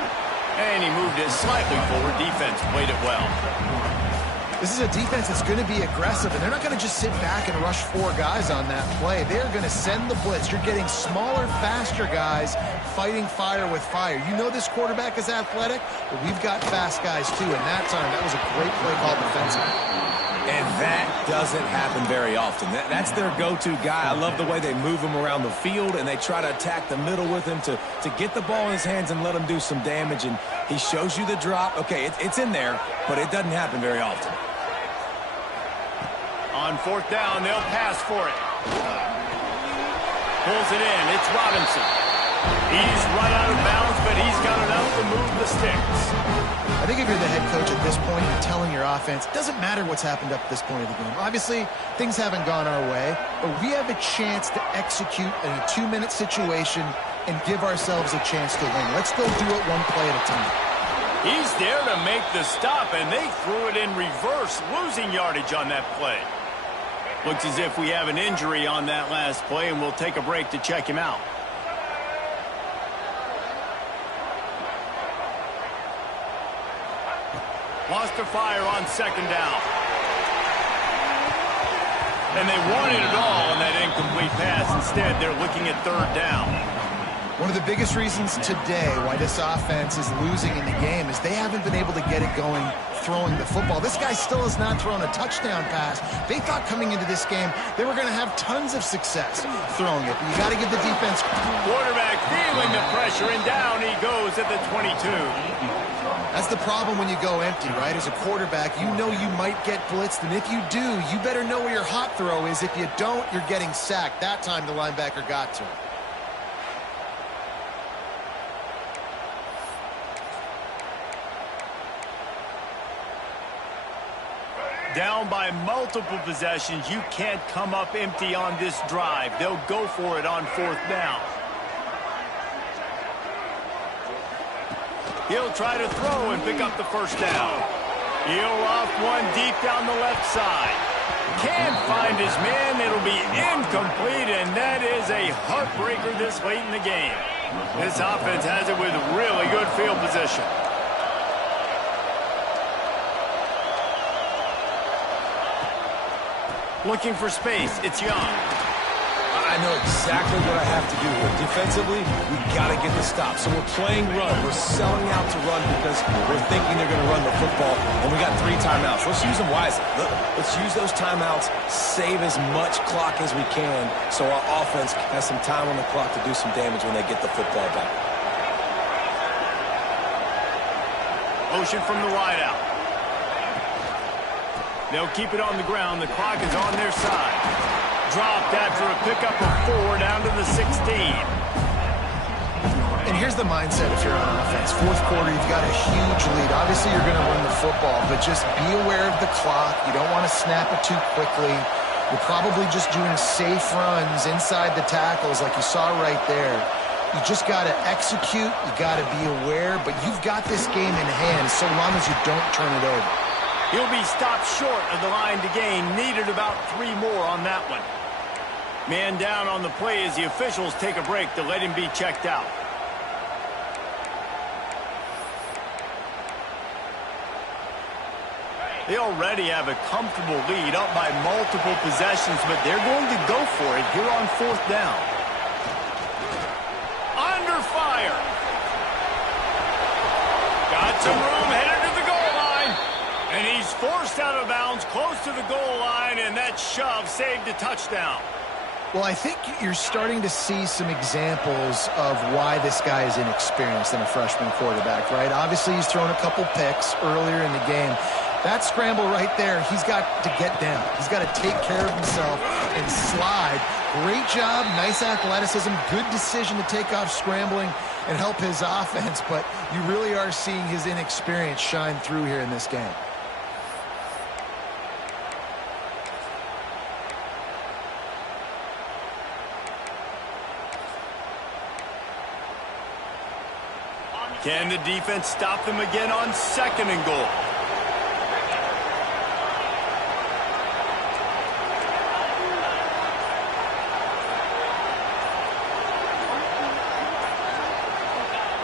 And he moved it slightly forward. Defense played it well. This is a defense that's going to be aggressive, and they're not going to just sit back and rush 4 guys on that play. They're going to send the blitz. You're getting smaller, faster guys fighting fire with fire. You know this quarterback is athletic, but we've got fast guys too, and that time, that was a great play called defensively. And that doesn't happen very often. That's their go-to guy. I love the way they move him around the field, and they try to attack the middle with him to get the ball in his hands and let him do some damage. And he shows you the drop. Okay, it's in there, but it doesn't happen very often. On fourth down, they'll pass for it. Pulls it in. It's Robinson. He's right out of bounds, but he's got enough to move the sticks. I think if you're the head coach at this point, you're telling your offense, it doesn't matter what's happened up to this point of the game. Obviously, things haven't gone our way, but we have a chance to execute in a 2-minute situation and give ourselves a chance to win. Let's go do it one play at a time. He's there to make the stop, and they threw it in reverse, losing yardage on that play. Looks as if we have an injury on that last play, and we'll take a break to check him out. Lost to fire on second down. And they wanted it all on that incomplete pass. Instead, they're looking at third down. One of the biggest reasons today why this offense is losing in the game is they haven't been able to get it going throwing the football. This guy still has not thrown a touchdown pass. They thought coming into this game they were going to have tons of success throwing it. But you got to give the defense. Quarterback feeling the pressure, and down he goes at the 22. That's the problem when you go empty, right? As a quarterback, you know you might get blitzed, and if you do, you better know where your hot throw is. If you don't, you're getting sacked. That time the linebacker got to him. Down by multiple possessions, you can't come up empty on this drive. They'll go for it on fourth down. He'll try to throw and pick up the first down. He'll off one deep down the left side. Can't find his man. It'll be incomplete, and that is a heartbreaker this late in the game. This offense has it with really good field position. Looking for space. It's Young. I know exactly what I have to do here. Defensively, we got to get the stop. So we're playing run. We're selling out to run because we're thinking they're going to run the football, and we got 3 timeouts. Let's use them wisely. Let's use those timeouts, save as much clock as we can so our offense has some time on the clock to do some damage when they get the football back. Motion from the wideout. They'll keep it on the ground. The clock is on their side. Dropped after a pickup of 4 down to the 16. And here's the mindset if you're on offense. Fourth quarter, you've got a huge lead. Obviously, you're going to run the football, but just be aware of the clock. You don't want to snap it too quickly. You're probably just doing safe runs inside the tackles like you saw right there. You just got to execute. You got to be aware, but you've got this game in hand so long as you don't turn it over. He'll be stopped short of the line to gain. Needed about 3 more on that one. Man down on the play as the officials take a break to let him be checked out. They already have a comfortable lead up by multiple possessions, but they're going to go for it here on fourth down. Under fire. Got some room headed to the goal line. And he's forced out of bounds close to the goal line, and that shove saved a touchdown. Well, I think you're starting to see some examples of why this guy is inexperienced in a freshman quarterback, right? Obviously, he's thrown a couple picks earlier in the game. That scramble right there, he's got to get down. He's got to take care of himself and slide. Great job, nice athleticism, good decision to take off scrambling and help his offense, but you really are seeing his inexperience shine through here in this game. Can the defense stop them again on 2nd and goal?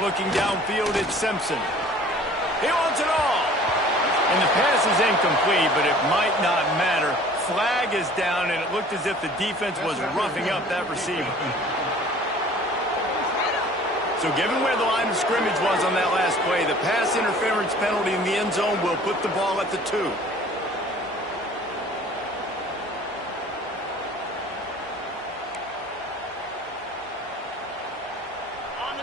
Looking downfield, it's Simpson. He wants it all. And the pass is incomplete, but it might not matter. Flag is down, and it looked as if the defense was roughing up that receiver. So given where the line of scrimmage was on that last play, the pass interference penalty in the end zone will put the ball at the 2.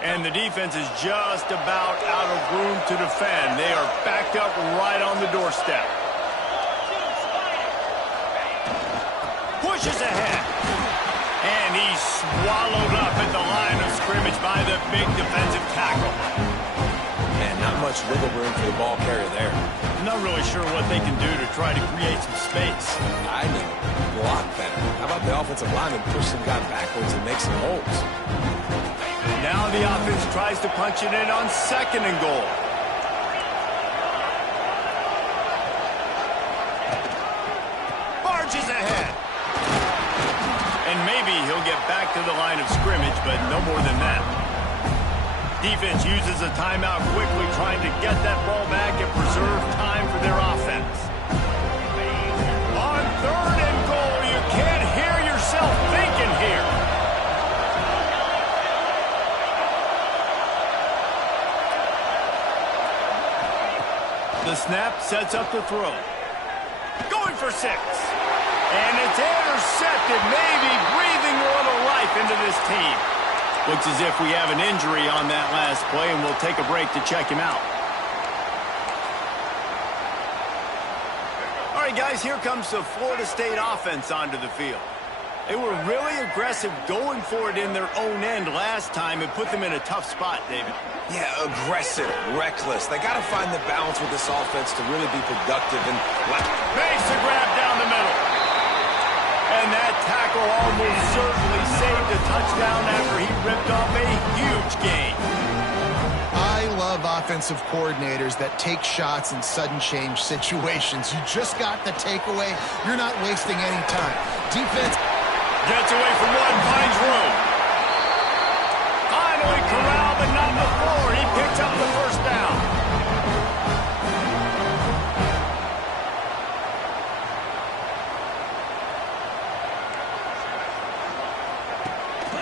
And the defense is just about out of room to defend. They are backed up right on the doorstep. Pushes ahead. And he's swallowed up at the line of scrimmage by the big defensive tackle. Man, not much wiggle room for the ball carrier there. I'm not really sure what they can do to try to create some space. I know. Block better. How about the offensive lineman push some guy backwards and make some holes? Now the offense tries to punch it in on 2nd and goal. Barges ahead. And maybe he'll get back to the line of scrimmage, but no more than that. Defense uses a timeout quickly, trying to get that ball back and preserve time for their offense. On 3rd and goal, you can't the snap, sets up the throw. Going for 6. And it's intercepted, maybe breathing a little life into this team. Looks as if we have an injury on that last play, and we'll take a break to check him out. All right, guys, here comes the Florida State offense onto the field. They were really aggressive going for it in their own end last time and put them in a tough spot, David. Yeah, aggressive, reckless. They got to find the balance with this offense to really be productive. And makes the grab down the middle. And that tackle almost certainly saved a touchdown after he ripped off a huge gain. I love offensive coordinators that take shots in sudden change situations. You just got the takeaway. You're not wasting any time. Defense gets away from one, finds room. Finally corralled, but not before. He picks up the first down.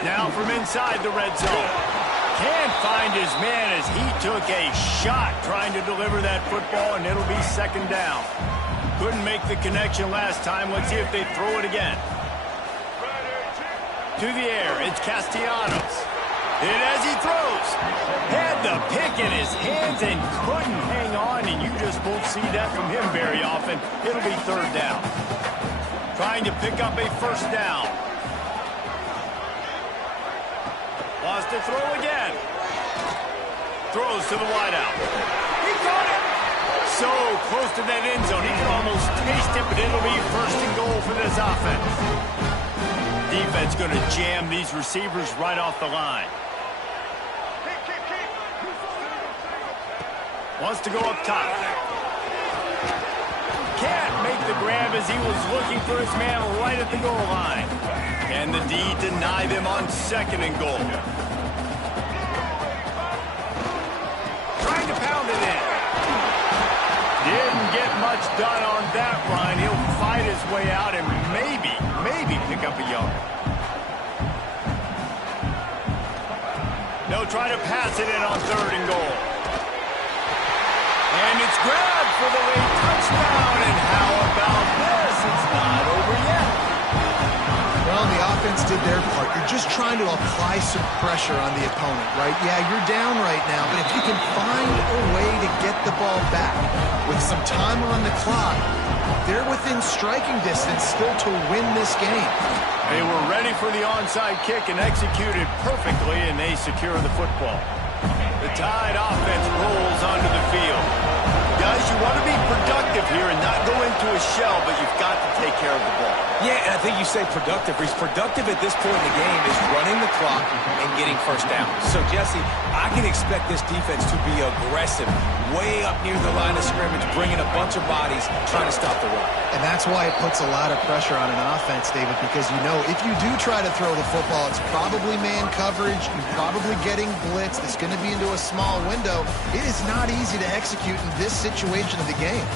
Now from inside the red zone. Can't find his man as he took a shot trying to deliver that football, and it'll be second down. Couldn't make the connection last time. Let's see if they throw it again. To the air, it's Castellanos. And as he throws, had the pick in his hands and couldn't hang on, and you just won't see that from him very often. It'll be third down. Trying to pick up a first down. Wants to throw again. Throws to the wideout. He caught it. So close to that end zone. He can almost taste it, but it'll be first and goal for this offense. Defense going to jam these receivers right off the line. Wants to go up top. Can't make the grab as he was looking for his man right at the goal line. And the D deny them on second and goal. Trying to pound it in. Didn't get much done on that run. He'll fight his way out and maybe pick up a yard. They'll try to pass it in on third and goal. And it's grabbed for the late touchdown. And how about this? It's not over yet. Well, the offense did their part. You're just trying to apply some pressure on the opponent, right? Yeah, you're down right now, but if you can find a way to get the ball back with some time on the clock, they're within striking distance still to win this game. They were ready for the onside kick and executed perfectly, and they secure the football. The Tide offense rolls onto the field. Guys, you want to be productive here and not go into a shell, but you've got to take care of the ball. yeah, and I think you say productive. He's productive at this point in the game is running the clock and getting first down. So, Jesse, I can expect this defense to be aggressive, way up near the line of scrimmage, bringing a bunch of bodies, trying to stop the run. And that's why it puts a lot of pressure on an offense, David, because you know if you do try to throw the football, it's probably man coverage, you're probably getting blitzed, it's going to be into a small window. It is not easy to execute in this situation of the game.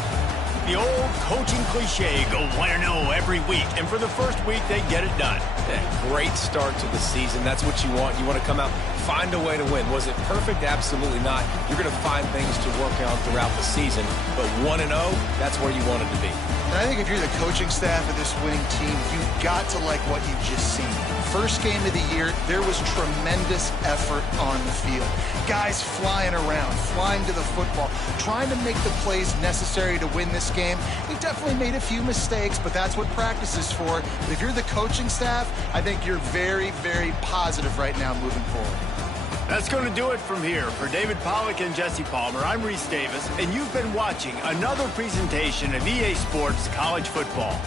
The old coaching cliche, go 1-0 every week. And for the first week, they get it done. Yeah, great start to the season. That's what you want. You want to come out, find a way to win. Was it perfect? Absolutely not. You're going to find things to work on throughout the season. But 1-0, that's where you want it to be. And I think if you're the coaching staff of this winning team, you've got to like what you've just seen. First game of the year, there was tremendous effort on the field. Guys flying around, flying to the football, trying to make the plays necessary to win this game. We've definitely made a few mistakes, but that's what practice is for. But if you're the coaching staff, I think you're very, very positive right now moving forward. That's going to do it from here. For David Pollack and Jesse Palmer, I'm Reese Davis, and you've been watching another presentation of EA Sports College Football.